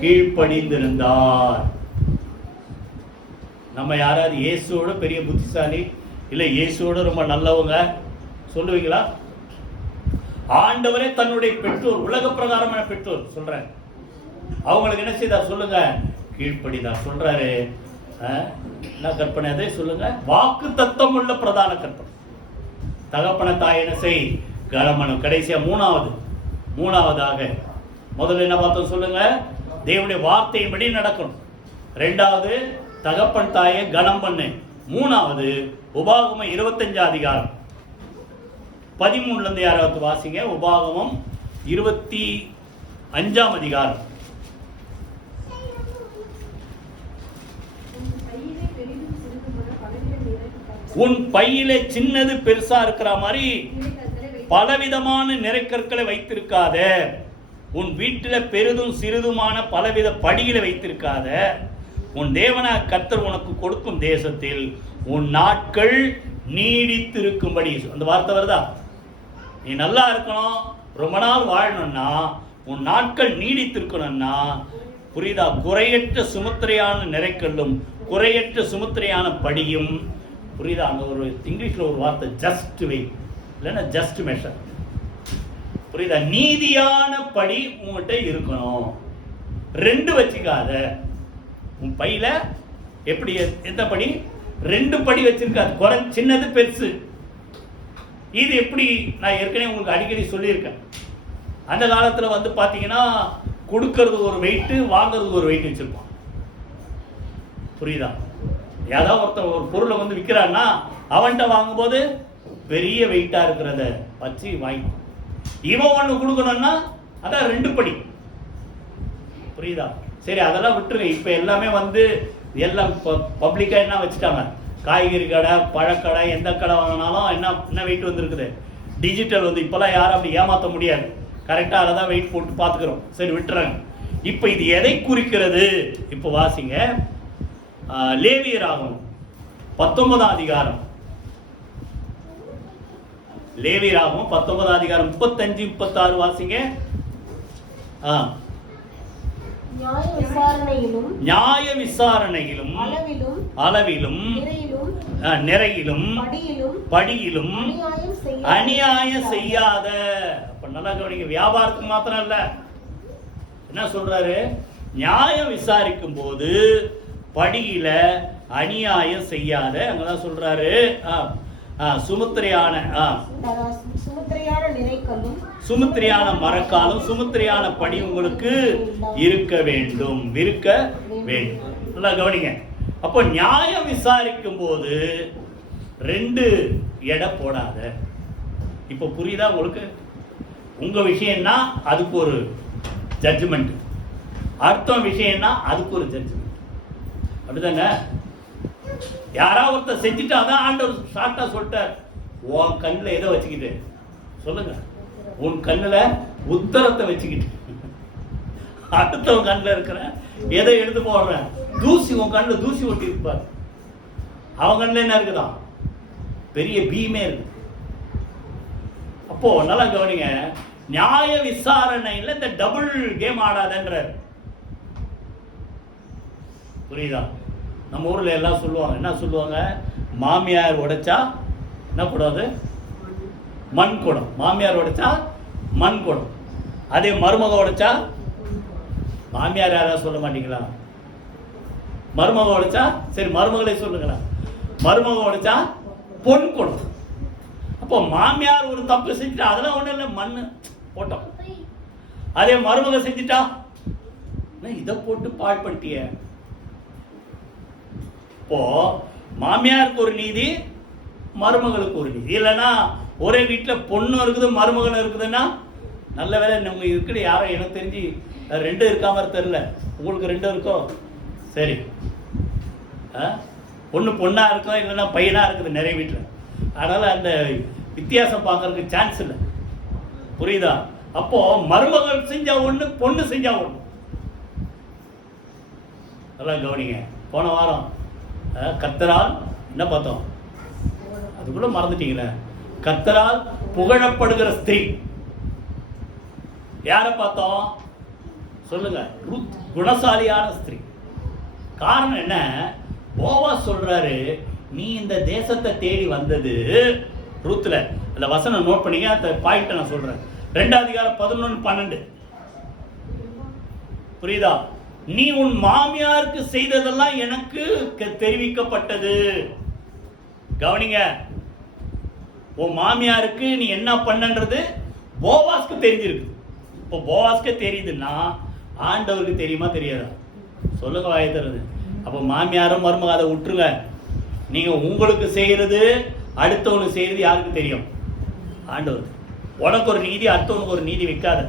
கீழ்ப்படிந்திருந்தார். நம்ம யாராவது இயேசுவோட பெரிய புத்திசாலி இல்லை இயேசுவோட ரொம்ப நல்லவங்க சொல்லுவீங்களா? ஆண்டவரே தன்னுடைய பெற்றோர், உலக பிரகாரமான பெற்றோர் சொல்றேன், அவங்களுக்கு என்ன செய்தார் சொல்லுங்க? கீழ்ப்படிதார். சொல்றாரு என்ன கற்பனை? அதை சொல்லுங்க. வாக்கு தத்தம் உள்ள பிரதான கற்பனை. தகப்பன தாய் என்ன செய்? கனமனும். கடைசியா மூணாவதாக முதல்ல என்ன பார்த்தோம் சொல்லுங்க? தேவனுடைய வார்த்தையின்படி நடக்கணும். 2வது தகப்பன் தாயை கனம் பண்ணு. 3வது உபாகமம் 25ஆம் அதிகாரம் 13 யாராவது வாசிங்க. உபாகமம் 25ஆம் அதிகாரம். உன் பையிலே சின்னது பெருசா இருக்கிற மாதிரி பலவிதமான நிறைக்கற்களை வைத்திருக்காத. உன் வீட்டில் பெரிதும் சிறிதுமான பலவித படிகளை வைத்திருக்காத. உன் தேவனாகிய கர்த்தர் உனக்கு கொடுக்கும் தேசத்தில் உன் நாட்கள் நீடித்திருக்கும்படி. அந்த வார்த்தை வருதா? நீ நல்லா இருக்கணும், ரொம்ப நாள் வாழணும்னா, உன் நாட்கள் நீடித்திருக்கணும்னா, புரியுதா? குறையற்ற சுமுத்திரையான நிறைக்கல்லும் குறையற்ற சுமுத்திரையான படியும். புரியுதா? அங்கே ஒரு இங்கிலீஷில் ஒரு வார்த்தை ஜஸ்ட் வெயிட், இல்லைன்னா ஜஸ்ட் மெஷர். புரியுதா? நீதியான படி உங்கள்கிட்ட இருக்கணும். 2 வச்சுக்காத. உன் பையில எப்படி எந்த படி? 2 படி வச்சிருக்காது. சின்னது பெருசு. இது எப்படி? நான் ஏற்கனவே உங்களுக்கு அடிக்கடி சொல்லியிருக்கேன். அந்த காலத்தில் வந்து பார்த்தீங்கன்னா கொடுக்கறது ஒரு வெயிட்டு, வாங்கிறது ஒரு வெயிட் வச்சிருப்பான். புரியுதா? ஏதாவது ஒருத்தர் ஒரு பொருளை வந்து விற்கிறான்னா அவன்கிட்ட வாங்கும்போது பெரிய வெயிட்டா இருக்கிறத வச்சு வாங்கிக்கும். இவன் ஒன்று கொடுக்கணும்னா அதான் 2 படி. புரியுதா? சரி, அதெல்லாம் விட்டுருங்க. இப்போ எல்லாமே வந்து எல்லாம் பப்ளிக்கா என்ன வச்சுட்டாங்க? காய்கறி கடை, பழக்கடை, எந்த கடை வாங்கினாலும் என்ன வெயிட் வந்துருக்குது? டிஜிட்டல் வந்து இப்போல்லாம் யாரும் அப்படி ஏமாற்ற முடியாது. கரெக்டாக அதை தான் வெயிட் போட்டு பார்த்துக்கிறோம். சரி, விட்டுறாங்க. இப்போ இது எதை குறிக்கிறது? இப்போ வாசிங்க. லேவியராகமம் 19ஆம் அதிகாரம். லேவியராகமம் 19ஆம் அதிகாரம் 35, 36 வாசிங்க. நியாய விசாரணையிலும் அளவிலும் நிறையிலும் படியிலும் அநியாயம் செய்யாத. அப்ப நல்லா கவனிங்க, வியாபாரத்துக்கு மாத்திரம் இல்ல. என்ன சொல்றாரு? நியாயம் விசாரிக்கும் போது படியில அநியாயம் செய்யாத. அங்கதான் சொல்றாரு சுமுத்திரையான மரக்காலும் சுமுத்திரையான படி உங்களுக்கு இருக்க வேண்டும். நல்லா கவனிங்க. அப்போ நியாயம் விசாரிக்கும் போது 2 எடை போடாத. இப்போ புரியுதா உங்களுக்கு? உங்க விஷயம்னா அதுக்கு ஒரு ஜட்ஜ்மெண்ட், அர்த்தம் விஷயம்னா அதுக்கு ஒரு ஜட்ஜ்மெண்ட். அப்படிதாங்க. யாராவது ஒருத்தர் செஞ்சுட்டு அதான் ஆண்டவர் ஷார்ட்டா சொல்லிட்டார். உன் கண்ணில் எதை வச்சுக்கிட்டு சொல்லுங்க? உன் கண்ணில் உத்தரத்தை வச்சுக்கிட்டு அடுத்தவன் கண்ணில் இருக்கிற எதை எடுத்து போடுறேன்? தூசி. உன் கண்ணில் தூசி ஒட்டி இருப்பார். அவன் கண்ணில் என்ன இருக்குதான்? பெரிய பீமே இருக்கு. அப்போ நல்லா கவனிங்க. நியாய விசாரணையில் இந்த டபுள் கேம் ஆடாதன்றார். புரியுதா? நம்ம ஊர்ல எல்லாம் சொல்லுவாங்க, என்ன சொல்லுவாங்க, மாமியார் உடைச்சா என்ன கூடாது, மண் குடம். மாமியார் உடைச்சா மண் குடம். அதே மருமக உடைச்சா, மாமியார் யாராவது சொல்ல மாட்டீங்களா? மருமக உடைச்சா, சரி மருமகளை சொல்லுங்களா, மருமக உடைச்சா பொன் குடம். அப்போ மாமியார் ஒரு தப்பு செஞ்சுட்டா அதெல்லாம் ஒன்றும் இல்லை, மண் போட்டோம். அதே மருமக செஞ்சுட்டா இதை போட்டு பாழ் பண்ணிட்டிய. இப்போ மாமியாருக்கு ஒரு நீதி, மருமகளுக்கு ஒரு நீதி. இல்லைன்னா ஒரே வீட்டில் பொண்ணு இருக்குது மருமகன் இருக்குதுன்னா, நல்ல வேலை நம்ம இருக்குது. யாரும் எனக்கு தெரிஞ்சு ரெண்டும் இருக்காம தெரியல. உங்களுக்கு ரெண்டும் இருக்கோ? சரி, பொண்ணு பொண்ணா இருக்கும், இல்லைன்னா பையனா இருக்குது நிறைய வீட்டில். அதனால அந்த வித்தியாசம் பார்க்கறதுக்கு சான்ஸ் இல்லை. புரியுதா? அப்போ மருமகள் செஞ்சா ஒண்ணு, பொண்ணு செஞ்சா ஒண்ணு. நல்லா கவனிங்க. போன வாரம் கர்த்தரால் என்ன பார்த்தோம்? அதுக்குள்ள மறந்துட்டீங்களே. கர்த்தரால் புகழப்படுகிற ஸ்திரீ யாரை பார்த்தோம்? சொல்லுங்க. ரூத், குணசாலியான ஸ்திரீ. காரணம் என்ன? போவாஸ் சொல்றாரு, நீ இந்த தேசத்தை தேடி வந்தது. ரூத்ல அந்த வசனம் நோட் பண்ணீங்க, அந்த பாயிண்ட் நான் சொல்றேன். 2 அதிகாரம் 11-12. புரியுதா? நீ உன் மாமியாருக்கு செய்ததெல்லாம் எனக்கு தெரிவிக்கப்பட்டது. கவனிங்க, உன் மாமியாருக்கு நீ என்ன பண்ணன்றது போவாஸ்க்கு தெரிஞ்சிருக்கு. இப்போ போவாஸ்க்கு தெரியுதுன்னா ஆண்டவருக்கு தெரியுமா தெரியாதா? சொல்லுங்க, வாயத்துறது. அப்போ மாமியாரும் மருமக அதை விட்டுருங்க. நீங்க உங்களுக்கு செய்யறது அடுத்தவனுக்கு செய்யறது யாருக்கு தெரியும்? ஆண்டவருக்கு. உனக்கு ஒரு நீதி, அடுத்தவனுக்கு ஒரு நீதி வைக்காத.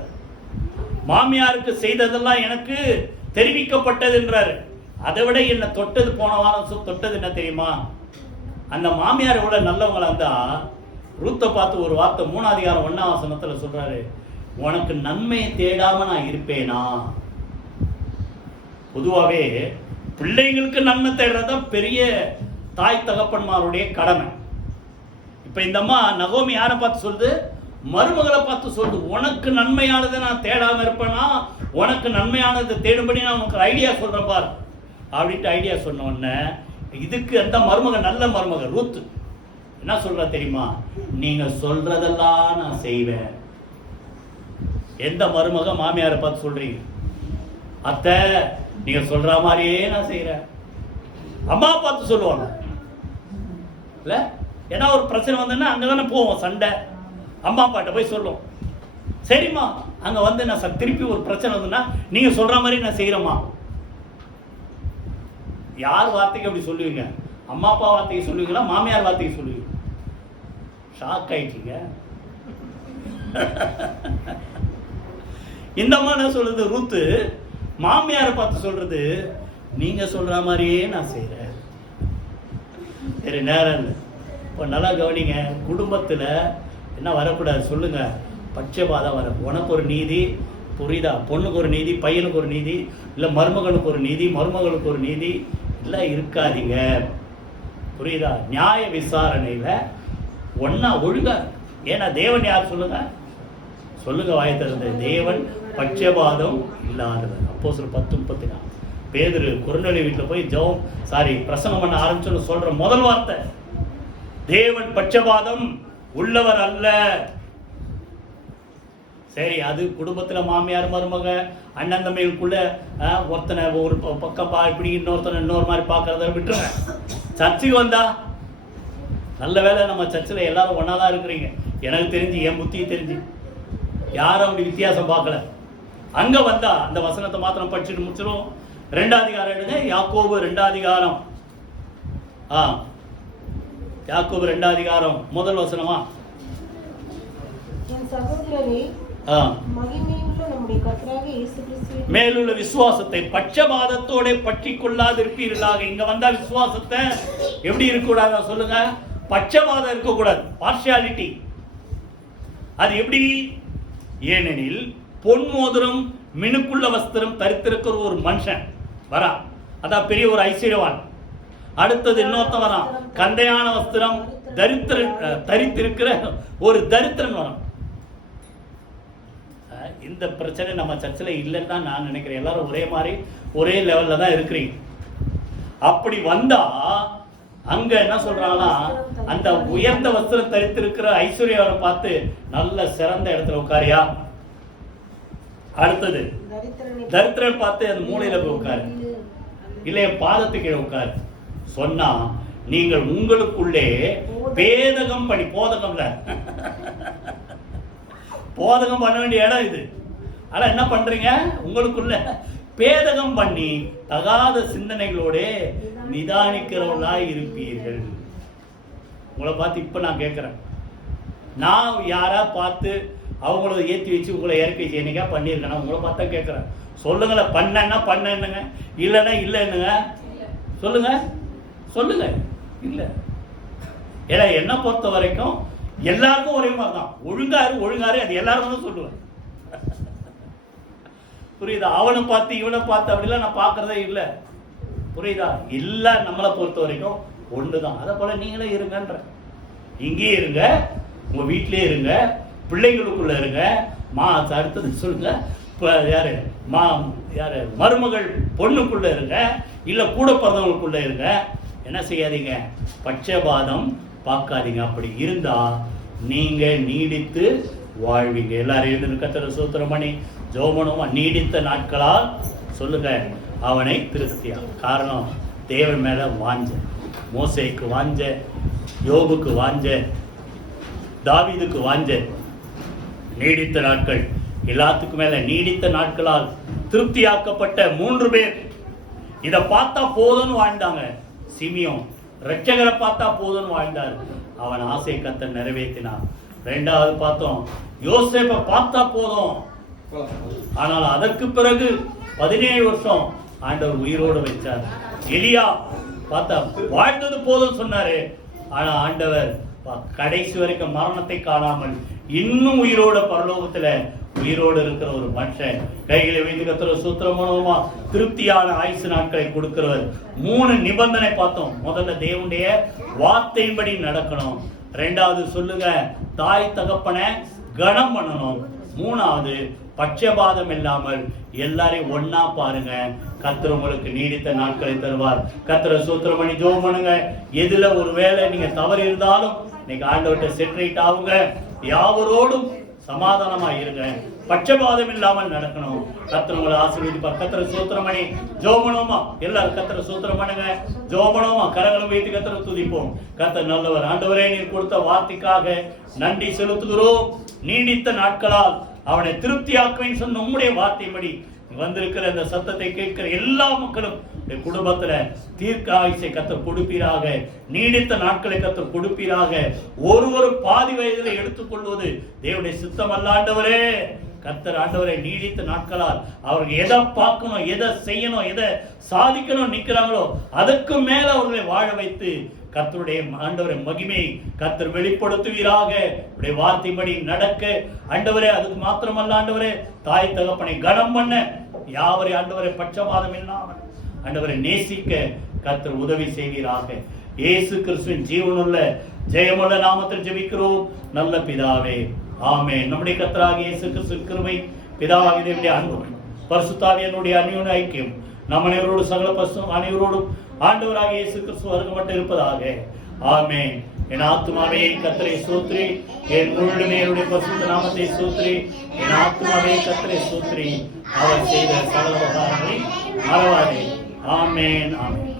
மாமியாருக்கு செய்ததெல்லாம் எனக்கு தெரிவிக்கப்பட்டதுன்றாரு. அதை விட என்ன தொட்டது, போன வாரம் தொட்டது என்ன தெரியுமா? அந்த மாமியார் எவ்வளவு நல்லவங்களா இருந்தா, ரூத்தை பார்த்து ஒரு வார்த்தை 3 அதிகாரம் 1ஆம் வசனத்துல சொல்றாரு, உனக்கு நன்மையை தேடாம நான் இருப்பேனா? பொதுவாகவே பிள்ளைங்களுக்கு நன்மை தேடுறதுதான் பெரிய தாய் தகப்பன்மாருடைய கடமை. இப்ப இந்த அம்மா நகோமி யாரை பார்த்து சொல்லுது? மருமகளை பார்த்து சொல்லுது, உனக்கு நன்மையானதை நான் தேடாம இருப்பேனா? உனக்கு நன்மையானதை தேடும்படி நான் உனக்கு ஐடியா சொல்றேன் பார் அப்படின்ட்டு ஐடியா சொன்ன உடனே, இதுக்கு அந்த மருமக நல்ல மருமக ரூத் என்ன சொல்ற தெரியுமா? நீங்க சொல்றதெல்லாம் நான் செய்வேன். எந்த மருமக மாமியாரை பார்த்து சொல்றீங்க? அத்தை, நீங்க சொல்ற மாதிரியே நான் செய்யறேன். அம்மா பார்த்து சொல்லுவாங்க இல்ல? ஏன்னா ஒரு பிரச்சனை வந்ததுன்னா அங்கதானே போவோம், சண்டை. அம்மா அப்பாட்ட போய் சொல்லுவோம், சரிம்மா அங்க வந்து நான் திருப்பி ஒரு பிரச்சனை வந்ததுன்னா நீங்க சொல்ற மாதிரி நான் செய்யறேம்மா. யார் வார்த்தைக்கு அப்படி சொல்லுவீங்க? அம்மா அப்பா வார்த்தைக்கு சொல்லுவீங்களா, மாமியார் வார்த்தைக்கு சொல்லுவீங்க? ஷாக் ஆயிட்டீங்க. இந்த அம்மா என்ன சொல்றது? ரூத்து மாமியாரை பார்த்து சொல்றது, நீங்க சொல்ற மாதிரியே நான் செய்யறேன். சரி, நேரம் இல்லை. இப்போ நல்லா கவனிங்க. குடும்பத்துல என்ன வரக்கூடாது சொல்லுங்க? பட்சபாதம் வர. உனக்கு ஒரு நீதி, புரியுதா? பொண்ணுக்கு ஒரு நீதி, பையனுக்கு ஒரு நீதி, இல்லை மருமகனுக்கு ஒரு நீதி, மருமகளுக்கு ஒரு நீதி, இல்லை இருக்காதீங்க. புரியுதா? நியாய விசாரணையில ஒன்னா ஒழுங்கா. ஏன்னா தேவன் யார் சொல்லுங்க? சொல்லுங்க, வாயத்திறந்த தேவன் பட்சபாதம் இல்லாதவர். அப்போஸ்தலர் 10:34. பேதுரு குறுநெலி வீட்டில் போய் பிரசங்கம் பண்ண ஆரம்பிச்சோன்னு சொல்ற முதல் வார்த்தை, தேவன் பட்சபாதம் உள்ளவர் அல்ல. சரி, அது குடும்பத்துல மாமியார் மருமக அண்ணன் தம்பிகளுக்குள்ள ஒருத்தனை ஒரு பக்கம் இப்படி இன்னொருத்தனை இன்னொரு மாதிரி பார்க்கறத விட்டுருங்க. சர்ச்சுக்கு வந்தா நல்ல வேலை, நம்ம சர்ச்சில் எல்லாரும் ஒன்னாதான் இருக்கிறீங்க. எனக்கு தெரிஞ்சு, என் புத்தியை தெரிஞ்சு யாரும் அப்படி வித்தியாசம் பார்க்கல. அங்க வந்தா அந்த வசனத்தை மாத்திரம் படிச்சுட்டு முடிச்சிடும். 2 அதிகாரம் எடுங்க. யாக்கோபு 2 அதிகாரம். யாக்கோபு 2 அதிகாரம் முதல் வசனமா? மேலுள்ள விசுவாசத்தை பட்சபாதத்தோட பற்றி கொள்ளாதிருப்பீர்களாக. இங்க வந்தா விசுவாசத்தை எப்படி இருக்கக்கூடாது சொல்லுங்க? பட்சபாதம் இருக்கக்கூடாது, பார்ஷியாலிட்டி. அது எப்படி? ஏனெனில் பொன் மோதிரம் மினுக்குள்ள வஸ்திரம் தரித்திருக்கிற ஒரு மனுஷன் வரா, அதான் பெரிய ஒரு ஐஸ்வர்யவான். அடுத்தது இன்னொருத்தன் வரான், கந்தையான வஸ்திரம் தரித்திருக்கிற ஒரு தரித்திரன் வரான். இந்த பிரச்சனை நம்ம சர்ச்சில் இல்லைன்னு தான் நான் நினைக்கிறேன். எல்லாரும் ஒரே மாதிரி ஒரே லெவலில் தான் இருக்கிறீங்க. அப்படி வந்தா அங்க என்ன சொல்றாங்கன்னா, அந்த உயர்ந்த வஸ்திரம் தரித்திருக்கிற ஐஸ்வர்யாவை பார்த்து நல்ல சிறந்த இடத்துல உட்காரியா. அடுத்தது தரித்திரன் பார்த்து அந்த மூலையில போய் உட்காரு, இல்லையா பாதத்துக்கு கீழே உட்காரு சொன்னா, நீங்கள் உங்களுக்குள்ளே பேதகம் பண்ணி, போதகம்ல போதகம் பண்ண வேண்டிய இடம் இது. ஆனா என்ன பண்றீங்க, உங்களுக்குள்ள பேதகம் பண்ணி தகாத சிந்தனைகளோட நிதானிக்கிறவர்களா இருப்பீர்கள். உங்களை பார்த்து இப்ப நான் கேட்கிறேன், நான் யாரா பார்த்து அவங்கள ஏற்றி வச்சு உங்களை இறக்கி வச்சு என்னைக்கா பண்ணியிருக்கேன்? உங்களை பார்த்தா கேட்குறேன். சொல்லுங்களேன், பண்ணன்னா என்னங்க, இல்லைன்னா இல்லை என்னங்க, சொல்லுங்க சொல்லுங்க. இல்லை, ஏன்னா என்னை பொறுத்த வரைக்கும் எல்லாருக்கும் ஒரே மாதிரி தான். ஒழுங்காரு அது எல்லாரும் தான் சொல்லுவேன். புரியுதா? அவனை பார்த்து இவனை பார்த்து அப்படிலாம் நான் பார்க்கறதே இல்லை. புரியுதா? எல்லாம் நம்மளை பொறுத்த வரைக்கும் ஒண்ணுதான். அதை போல நீங்களே இருங்கன்ற, இங்கேயே இருங்க, உங்க வீட்டிலே இருங்க, பிள்ளைங்களுக்குள்ள இருங்க. அடுத்தது சொல்லுங்க, யாரு மருமகள் பொண்ணுக்குள்ள இருங்க, இல்ல கூட பிறந்தவங்களுக்குள்ள இருங்க. என்ன செய்யாதீங்க, பட்சபாதம் பார்க்காதீங்க. அப்படி இருந்தா நீங்க நீடித்து வாழ்வீங்க. எல்லாரும் எழுந்து கர்த்தரை ஸ்தோத்திரம் பண்ணி ஜெபம் நீடித்த நாட்களால் சொல்லுங்க அவனை திருப்தியா. காரணம், தேவன் மேல வாஞ்ச, மோசேக்கு வாஞ்ச, யோபுக்கு வாஞ்ச, தாவீதுக்கு வாஞ்ச, நீடித்த நாட்கள். எல்லாத்துக்கும் மேல நீடித்த நாட்களால் திருப்தியாக்கப்பட்ட 3 பேர் இதை பார்த்தா போதும்னு வாழ்ந்தாங்க. சிமியோன் இரட்சகரை பார்த்தா போதும்னு வாழ்ந்தார், அவன் ஆசை கர்த்தர் நிறைவேற்றினார். 2வது பார்த்தோம், யோசேப்பை பார்த்தா போதும், ஆனால் அதற்கு பிறகு 17 வருஷம் ஆண்டவர் உயிரோடு வச்சார். எலியா பார்த்தா வாழ்ந்தது போதும் சொன்னாரு, ஆனா ஆண்டவர் கடைசி வரைக்கும் மரணத்தை காணாமல் இன்னும் உயிரோட பரலோகத்துல உயிரோடு இருக்கிற ஒரு மனுஷன். கைகளை வைத்து கர்த்தரை ஸ்தோத்திரம் பண்ணுவோமா. திருப்தியான ஆயுசு நாட்களை கொடுக்கிறவர். 3 நிபந்தனை பார்த்தோம். முதல்ல தேவனுடைய வார்த்தையின்படி நடக்கணும். 2வது சொல்லுங்க, தாய் தகப்பனை கனம் பண்ணணும். 3வது பட்சபாதம் இல்லாமல் எல்லாரையும் ஒன்னா பாருங்க. கர்த்தர் உங்களுக்கு நீடித்த நாட்களை தருவார். கர்த்தரை ஸ்தோத்திரம் பண்ணி ஜெபம் பண்ணுங்க. எதுல ஒரு வேளை நீங்க தவறு இருந்தாலும் நீங்க ஆண்டவர்கிட்ட செட்ரைட் ஆகுங்க. யாவரோடும் சமாதானமா இருங்க. பட்சபாதம் இல்லாமல் நடக்கணும். கர்த்தர் உங்களை ஆசீர்வதிப்பார். கர்த்தரை ஸ்தோத்திரம் பண்ணி ஜெபம் பண்ணுவோமா. எல்லாரும் கர்த்தரை ஸ்தோத்திரம் பண்ணுங்க, ஜெபம் பண்ணுவோமா. கரங்களை வைத்து கர்த்தரை துதிப்போம். கர்த்தர் நல்லவர். ஆண்டவரே, நீர் கொடுத்த வார்த்தைக்காக நன்றி செலுத்துகிறோம். நீடித்த நாட்களால் அவனை திருப்தியாக்குவேன்னு சொன்ன உம்முடைய வார்த்தைப்படி வந்திருக்கிற இந்த சத்தத்தை கேட்கிற எல்லா மக்களும் குடும்பத்துல தீர்க்க ஆயுசை கர்த்தர் கொடுப்பீராக. நீடித்த நாட்களை கர்த்தர் கொடுப்பீராக. ஒரு பாதி வயதில எடுத்துக்கொள்வது தேவனுடைய சித்தம் அல்ல ஆண்டவரே. கர்த்தர் ஆண்டவரை நீடித்த நாட்களால் அவர்கள் எதை பார்க்கணும், எதை செய்யணும், எதை சாதிக்கணும் நிற்கிறாங்களோ அதற்கு மேல அவர்களை வாழ வைத்து கர்த்தருடைய ஆண்டவரை மகிமை கர்த்தர் வெளிப்படுத்துவீராக. உடைய வார்த்தைப்படி நடக்க ஆண்டவரே. அதுக்கு மாத்திரமல்ல ஆண்டவரே, தாய் தகப்பனை கனம் பண்ண, யாவரை ஆண்டவரை பட்சபாதம் இல்லாமல் ஆண்டவரை நேசிக்க கர்த்தர் உதவி செய்வீராக. இயேசு கிறிஸ்துவின் ஜீவனுள்ள ஜெயமுள்ள நாமத்தில் ஜெபிக்கிறோம் நல்ல பிதாவே, ஆமென். நம்முடைய கர்த்தராகிய இயேசு கிறிஸ்துவின் கிருபை, பிதாவாகிய தேவனுடைய அன்பு, பரிசுத்தாவியனுடைய அந்யோன்ய ஐக்கியம் நம் அனைவரோடு சகல அனைவரோடும் ஆண்டவராகிய இயேசு கிறிஸ்து வருகப்பட்டு இருப்பதாக. ஆமென். என் ஆத்துமாவே கர்த்தரை ஸ்தோத்திரி, என் முழுமே அவருடைய பரிசுத்த நாமத்தை ஸ்தோத்திரி. என் ஆத்துமாவே கர்த்தரை ஸ்தோத்திரி, அவர் செய்த சகல உபகாரங்களை மறவாதே. ஆமென், ஆமென்.